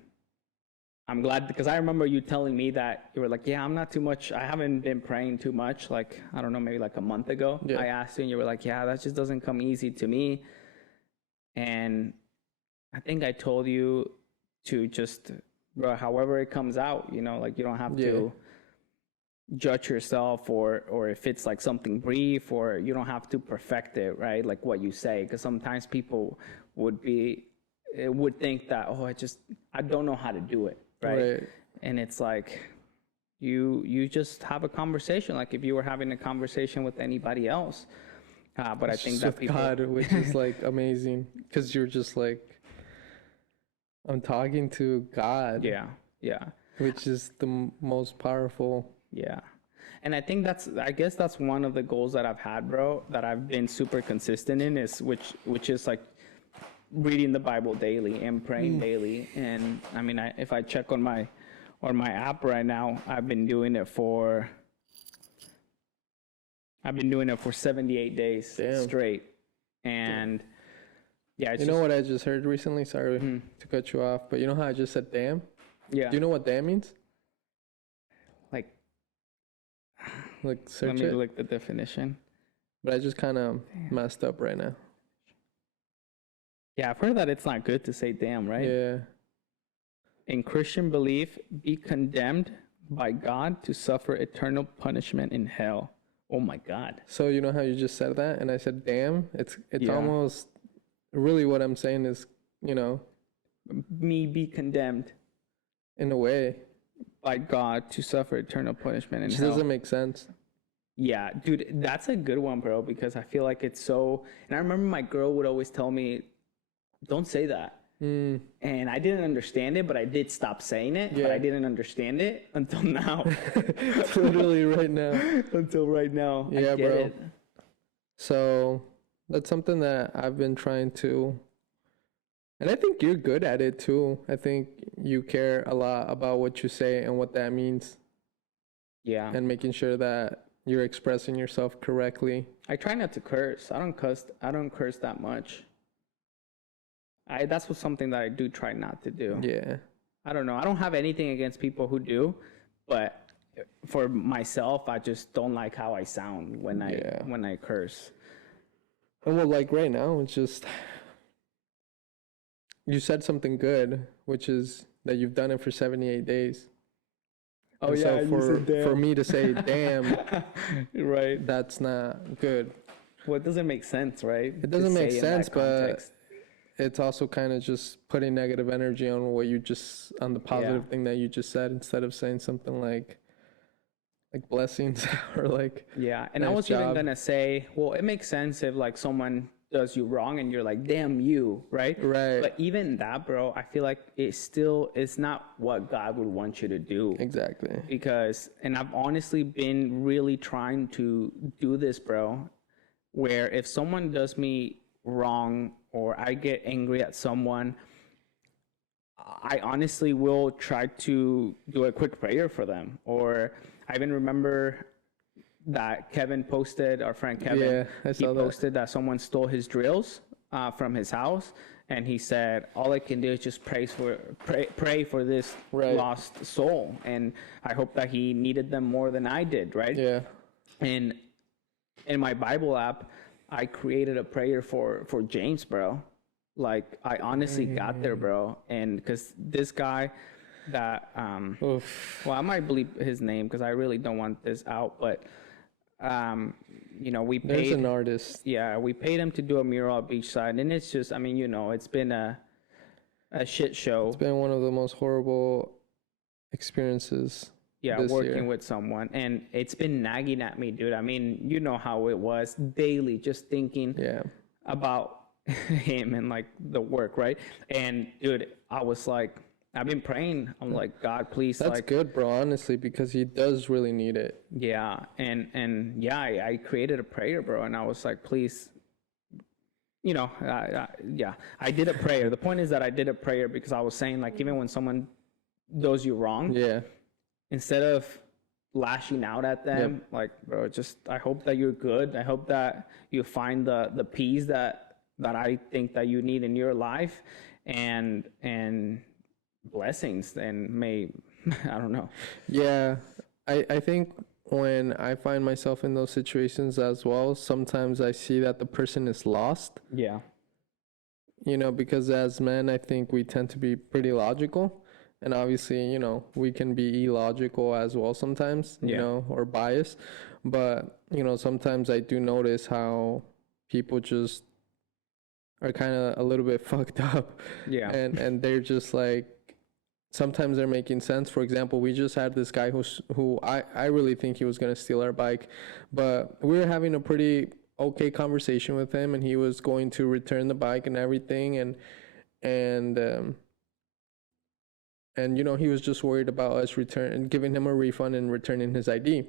I'm glad, because I remember you telling me that you were like, yeah, I'm not too much. I haven't been praying too much. Like, I don't know, maybe like a month ago. Yeah. I asked you and you were like, yeah, that just doesn't come easy to me. And I think I told you to just, bro, however it comes out, you know, like you don't have to judge yourself or if it's like something brief, or you don't have to perfect it, right? Like what you say, because sometimes people would think that, oh, I don't know how to do it. Right. And it's like, you just have a conversation, like if you were having a conversation with anybody else. But I think that people, God, which is like amazing, because you're just like, I'm talking to God. Yeah. Which is the most powerful. Yeah. And I think I guess that's one of the goals that I've had, bro, that I've been super consistent in, which is like reading the Bible daily and praying daily. And I mean, if I check on my app right now, I've been doing it for 78 days straight. And yeah, you know what I just heard recently? Sorry to cut you off, but you know how I just said damn? Yeah. Do you know what damn means? Like Like Let search me it. look the definition. But I just kind of messed up right now. Yeah, I've heard that it's not good to say damn, right? Yeah. In Christian belief, be condemned by God to suffer eternal punishment in hell. Oh my God. So you know how you just said that, and I said, "Damn." It's Yeah. almost really what I'm saying is, you know, Me be condemned in a way, by God to suffer eternal punishment it in just hell. doesn't make sense. Yeah, dude, that's a good one, bro, because I feel like it's so. And I remember my girl would always tell me, don't say that. Mm, And I didn't understand it, but I did stop saying it. But Yeah. I didn't understand it until now. literally right now. Until right now. I Yeah, get bro. it. So that's something that I've been trying to, and I think you're good at it too. I think you care a lot about what you say and what that means, Yeah. and making sure that you're expressing yourself correctly. I try not to curse. I don't curse that much. That's something that I do try not to do. Yeah. I don't know. I don't have anything against people who do, but for myself, I just don't like how I sound when I curse. And well, like right now, it's just you said something good, which is that you've done it for 78 days. Oh And yeah, so you for said damn. for me to say damn, Right. that's not good. Well, it doesn't make sense, right? It doesn't To make say in that sense, but context. it's also kind of just putting negative energy on what you just on the positive thing that you just said, instead of saying something like blessings or like Yeah, and I nice was even job. gonna say, well, it makes sense if like someone does you wrong and you're like, damn you, right? Right. But even that, bro, I feel like it's not what God would want you to do. Exactly. Because, and I've honestly been really trying to do this, bro, where if someone does me wrong or I get angry at someone, I honestly will try to do a quick prayer for them. Or I even remember that Kevin posted, our friend Kevin, Yeah, I he saw that. posted that someone stole his drills from his house. And he said, all I can do is just pray for this Right. lost soul. And I hope that he needed them more than I did, right? Yeah. And in my Bible app, I created a prayer for James, bro. Like, I honestly got there, bro. And because this guy that, Oof. well, I might bleep his name because I really don't want this out, but, we There's paid, an artist. yeah, we paid him to do a mural at Beachside. And it's just, I mean, it's been a shit show. It's been one of the most horrible experiences. Yeah, this working year. with someone, and it's been nagging at me, dude. I mean, you know how it was daily, just thinking Yeah. about him and like the work, right? And dude, I was like, I've been praying. I'm like, God, please, That's like, good, bro, honestly, because he does really need it. yeah, and yeah, I created a prayer, bro, and I was like, please, yeah, I did a prayer. The point is that I did a prayer because I was saying, like, even when someone does you wrong, Yeah. instead of lashing out at them, like, bro, just I hope that you're good. I hope that you find the peace that I think that you need in your life, and blessings, and may I don't know. Yeah. I think when I find myself in those situations as well, sometimes I see that the person is lost, Yeah. because as men, I think we tend to be pretty logical. And obviously, we can be illogical as well sometimes, or biased. But, sometimes I do notice how people just are kind of a little bit fucked up. Yeah. And they're just like, sometimes they're making sense. For example, we just had this guy who I really think he was going to steal our bike. But we were having a pretty okay conversation with him, and he was going to return the bike and everything. And he was just worried about us giving him a refund and returning his ID.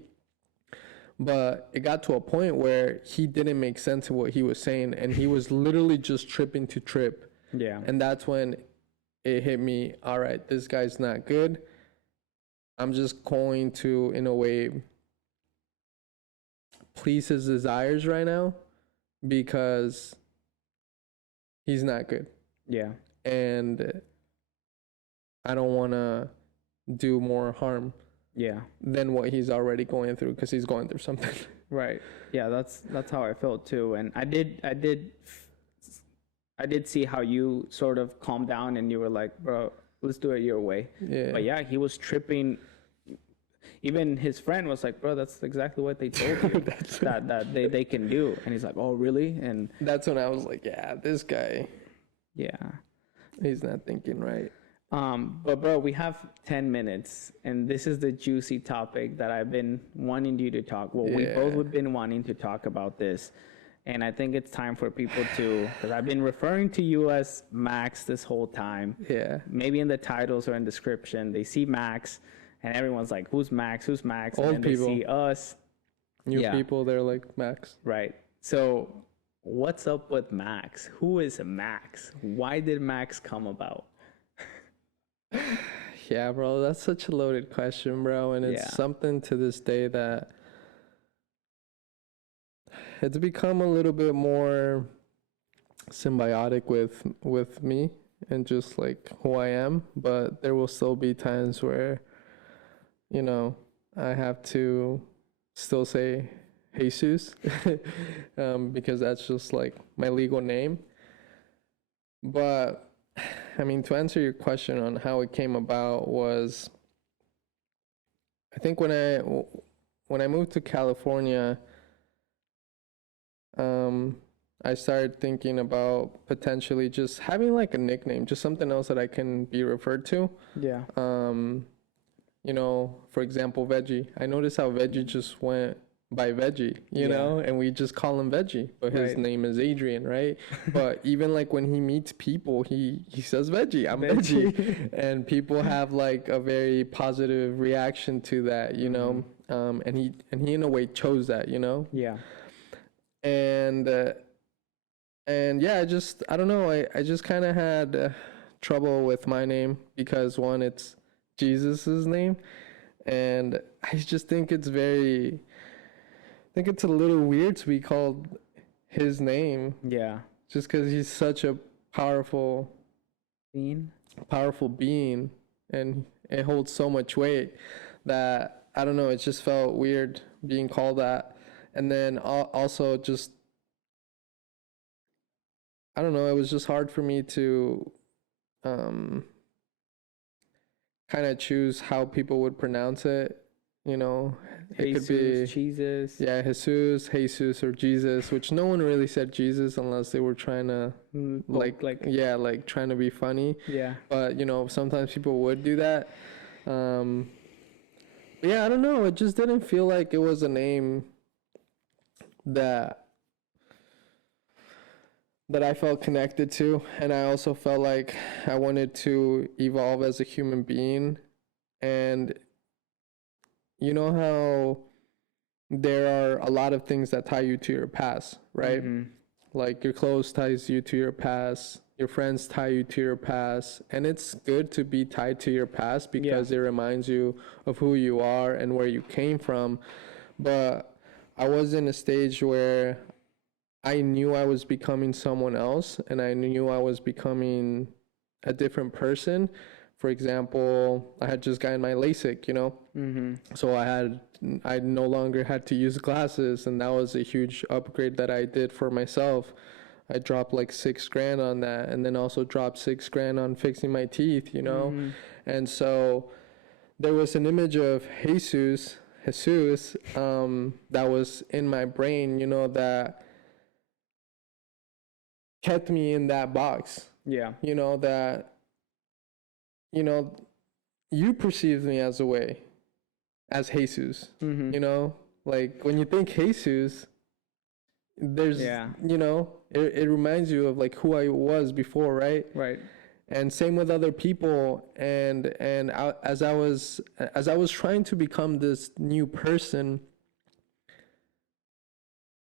But it got to a point where he didn't make sense of what he was saying, and he was literally just tripping to trip. Yeah. And that's when it hit me, all right, this guy's not good. I'm just going to, in a way, please his desires right now because he's not good. Yeah. And I don't want to do more harm. Yeah. than what he's already going through, because he's going through something. Right. Yeah, that's how I felt too. And I did see how you sort of calmed down and you were like, bro, let's do it your way. Yeah. But yeah, he was tripping. Even his friend was like, bro, that's exactly what they told you that they can do. And he's like, oh, really? And That's when I was like, yeah, this guy, yeah. he's not thinking right. But bro, we have 10 minutes and this is the juicy topic that I've been wanting you to talk. Well, we both have been wanting to talk about this. And I think it's time for people to, because I've been referring to you as Max this whole time. Yeah. Maybe in the titles or in description, they see Max and everyone's like, who's Max? Who's Max? And Old then people. they see us. New Yeah. people, they're like, Max. Right. So what's up with Max? Who is Max? Why did Max come about? Yeah, bro, that's such a loaded question, bro. And it's Yeah. something to this day that it's become a little bit more symbiotic with me and just like who I am. But there will still be times where, you know, I have to still say Jesus because that's just like my legal name. But I mean, to answer your question on how it came about was, I think when I moved to California, I started thinking about potentially just having like a nickname, just something else that I can be referred to. Yeah. You know, for example, Veggie. I noticed how Veggie just went by Veggie, you know, and we just call him Veggie, but his Right. name is Adrian, right? But even like when he meets people, he says Veggie, I'm Veggie. And people have like a very positive reaction to that, you know. And he in a way chose that, you know. Yeah. And yeah, I don't know, I just kind of had trouble with my name because one, it's Jesus's name, and I just think it's a little weird to be called his name Yeah. just because he's such a powerful Bean. being, and it holds so much weight that I don't know, it just felt weird being called that. And then also just, I don't know, it was just hard for me to kind of choose how people would pronounce it, you know. It could be Jesus. yeah, Jesus or Jesus, which no one really said Jesus unless they were trying to like trying to be funny. Yeah. But you know, sometimes people would do that. But yeah, I don't know, it just didn't feel like it was a name that I felt connected to, and I also felt like I wanted to evolve as a human being. And you know how there are a lot of things that tie you to your past, right? Like your clothes ties you to your past, your friends tie you to your past, and it's good to be tied to your past because it reminds you of who you are and where you came from. But I was in a stage where I knew I was becoming someone else, and I knew I was becoming a different person. For example, I had just gotten my LASIK, you know, so I no longer had to use glasses, and that was a huge upgrade that I did for myself. I dropped like $6,000 on that, and then also dropped $6,000 on fixing my teeth, you know. And so there was an image of Jesus, that was in my brain, you know, that kept me in that box. Yeah. You know, that, you know, you perceived me as a way, as Jesus, you know, like when you think Jesus, there's, you know, it reminds you of like who I was before, right? Right. And same with other people. And as I was trying to become this new person,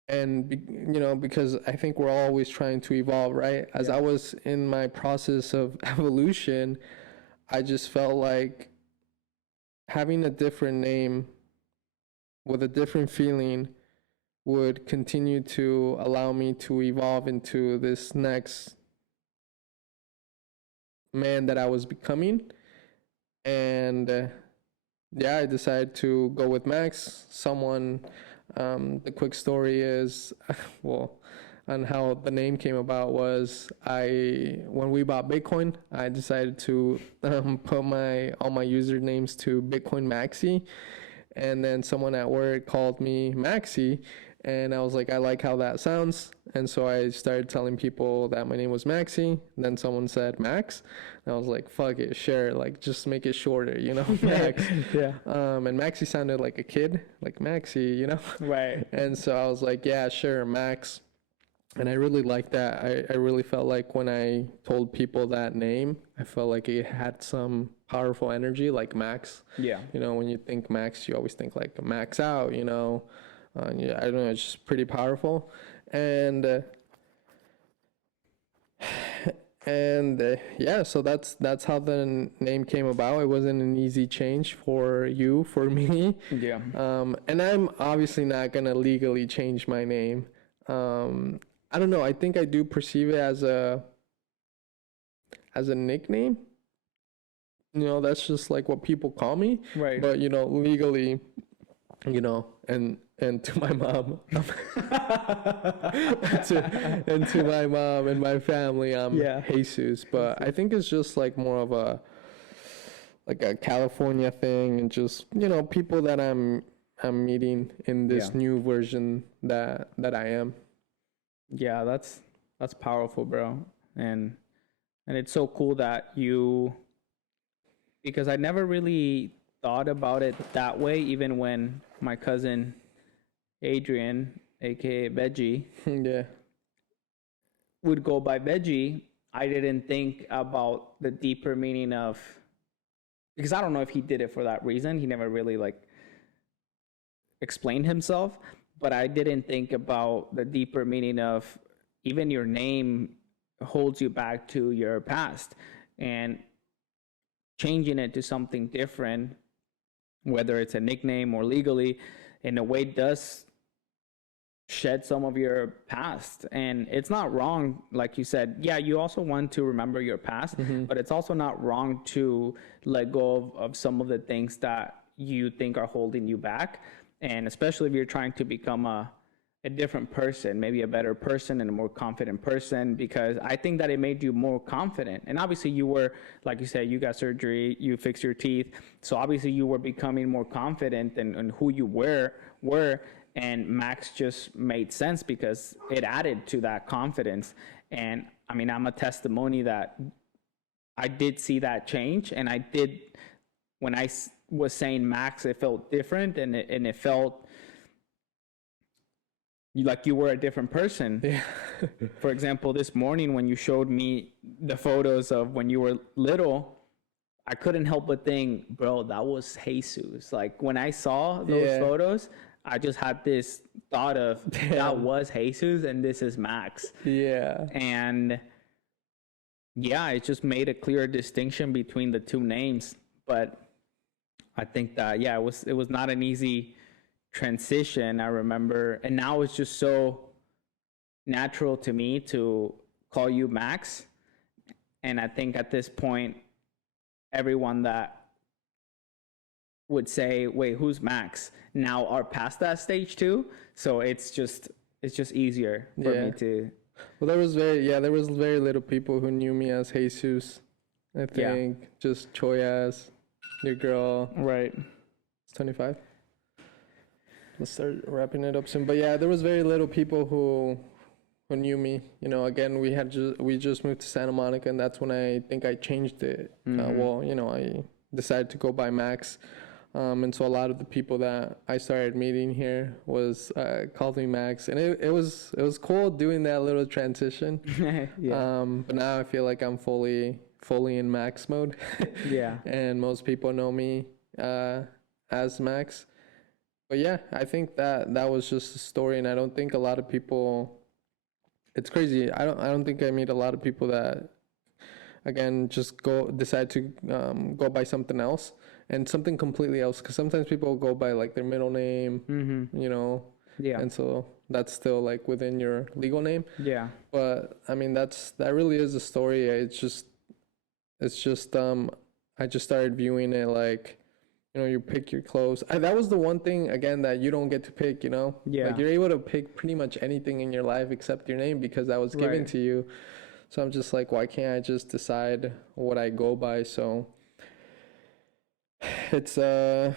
and you know, because I think we're always trying to evolve, right? As I was in my process of evolution, I just felt like having a different name with a different feeling would continue to allow me to evolve into this next man that I was becoming. And yeah, I decided to go with Max. The quick story is, well, on how the name came about was when we bought Bitcoin, I decided to put all my usernames to Bitcoin Maxi, and then someone at work called me Maxi, and I was like, I like how that sounds, and so I started telling people that my name was Maxi. And then someone said Max, and I was like, fuck it, sure, like just make it shorter, Max. Yeah. And Maxi sounded like a kid, like Maxi. Right. And so I was like, yeah, sure, Max. And I really liked that. I really felt like when I told people that name, I felt like it had some powerful energy, like Max. Yeah. When you think Max, you always think like Max out. Yeah, I don't know, it's just pretty powerful. And yeah, so that's how the name came about. It wasn't an easy change for me. Yeah. And I'm obviously not gonna legally change my name. I don't know. I think I do perceive it as a nickname. That's just like what people call me. Right. But legally, and to my mom, and to my mom and my family, I'm Jesus. But I think it's just like more of a California thing, and just people that I'm meeting in this new version that I am. Yeah, that's powerful, bro. And it's so cool that because I never really thought about it that way, even when my cousin Adrian, aka Veggie, yeah, would go by Veggie. I didn't think about the deeper meaning because I don't know if he did it for that reason. He never really explained himself, but I didn't think about the deeper meaning of even your name holds you back to your past, and changing it to something different, whether it's a nickname or legally, in a way does shed some of your past. And it's not wrong, like you said. Yeah, you also want to remember your past, but it's also not wrong to let go of some of the things that you think are holding you back. And especially if you're trying to become a different person, maybe a better person and a more confident person, because I think that it made you more confident. And obviously you were, like you said, you got surgery, you fixed your teeth. So obviously you were becoming more confident in who you were. And Max just made sense because it added to that confidence. And I mean, I'm a testimony that I did see that change. And I did, when I was saying Max, it felt different, and it felt like you were a different person. Yeah. For example, this morning when you showed me the photos of when you were little, I couldn't help but think, bro, that was Jesus. Like when I saw those photos, I just had this thought of that was Jesus and this is Max. Yeah. And yeah, it just made a clear distinction between the two names. But I think that, yeah, it was not an easy transition, I remember. And now it's just so natural to me to call you Max. And I think at this point, everyone that would say, wait, who's Max, now are past that stage too. So it's just easier for me to. Well, there was very little people who knew me as Jesus. I think just Choyas, your girl. Right. It's 25. Let's start wrapping it up soon. But yeah, there was very little people who knew me. Again, we just moved to Santa Monica, and that's when I think I changed it. I decided to go by Max. And so a lot of the people that I started meeting here called me Max, and it was cool doing that little transition. But now I feel like I'm fully in Max mode. Yeah. And most people know me as Max. But yeah, I think that was just a story, and I don't think a lot of people. It's crazy. I don't think I meet a lot of people that, again, just decide to go by something else. And something completely else, because sometimes people go by like their middle name, Yeah. And so that's still like within your legal name. Yeah. But I mean, that really is a story. It's just I just started viewing it like you know, you pick your clothes. That was the one thing again that you don't get to pick, you know? Yeah. Like you're able to pick pretty much anything in your life except your name because that was given Right. to you. So I'm just like, why can't I just decide what I go by? So it's yeah,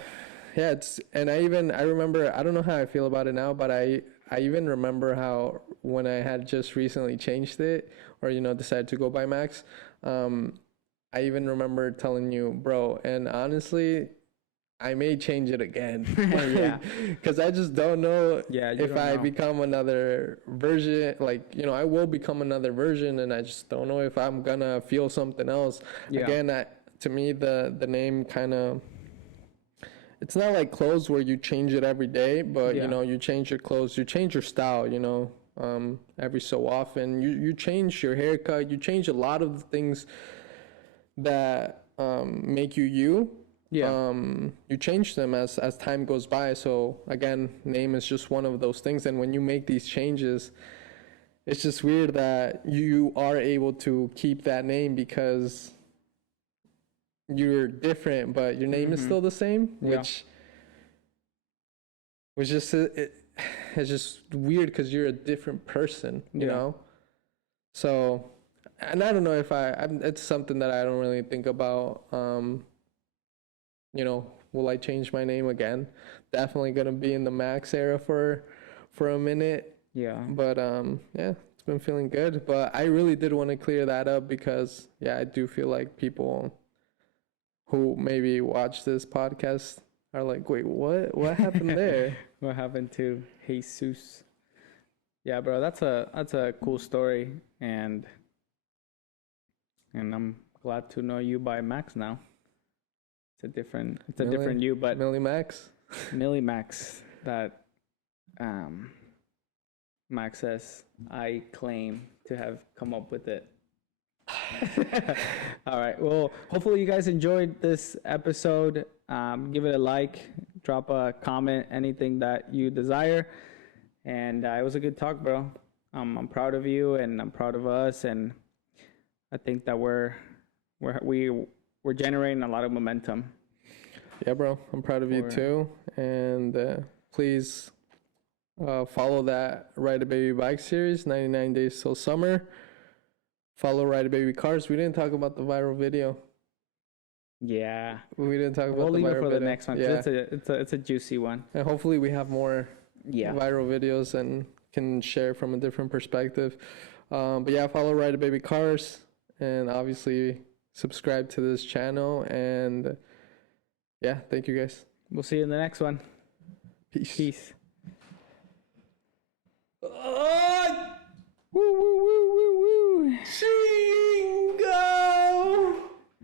it's and I remember, I don't know how I feel about it now, but I even remember how when I had just recently changed it or you know decided to go by Max, I even remember telling you, bro, and honestly, I may change it again. Yeah. Because I just don't know Yeah, you if don't I know. become another version, like, you know, I will become another version, and I just don't know if I'm gonna feel something else. Yeah. Again, to me, the name kind of, it's not like clothes where you change it every day, but, Yeah. you know, you change your clothes, you change your style, you know, every so often. You change your haircut, you change a lot of the things that make you you. Yeah. You change them as time goes by. So again, name is just one of those things. And when you make these changes, it's just weird that you are able to keep that name because you're different, but your name is Mhm. still the same, Yeah. which just it's just weird because you're a different person, you Yeah. know. So, and I don't know if it's something that I don't really think about. You know, will I change my name again? Definitely gonna be in the Max era for a minute. Yeah. But yeah, it's been feeling good. But I really did want to clear that up because yeah, I do feel like people who maybe watch this podcast are like, wait, what happened there? What happened to Jesus? Yeah, bro, that's a cool story, and I'm glad to know you by Max now. It's a different you, but Millie Max. Millie Max, that um Max says I claim to have come up with it. All right. Well, hopefully you guys enjoyed this episode. Give it a like, drop a comment, anything that you desire. And it was a good talk, bro. I'm proud of you, and I'm proud of us, and I think that we're generating a lot of momentum. Yeah, bro. I'm proud of you too. And please follow that Ride a Baby Bike series, 99 Days Till Summer. Follow Ride a Baby Cars. We didn't talk about the viral video. Yeah. We didn't talk about We'll the leave viral it for video. the next one. Yeah. It's a juicy one. And hopefully we have more Yeah. viral videos and can share from a different perspective. But yeah, follow Ride a Baby Cars and obviously subscribe to this channel. And yeah, thank you guys. We'll see you in the next one. Peace. Peace.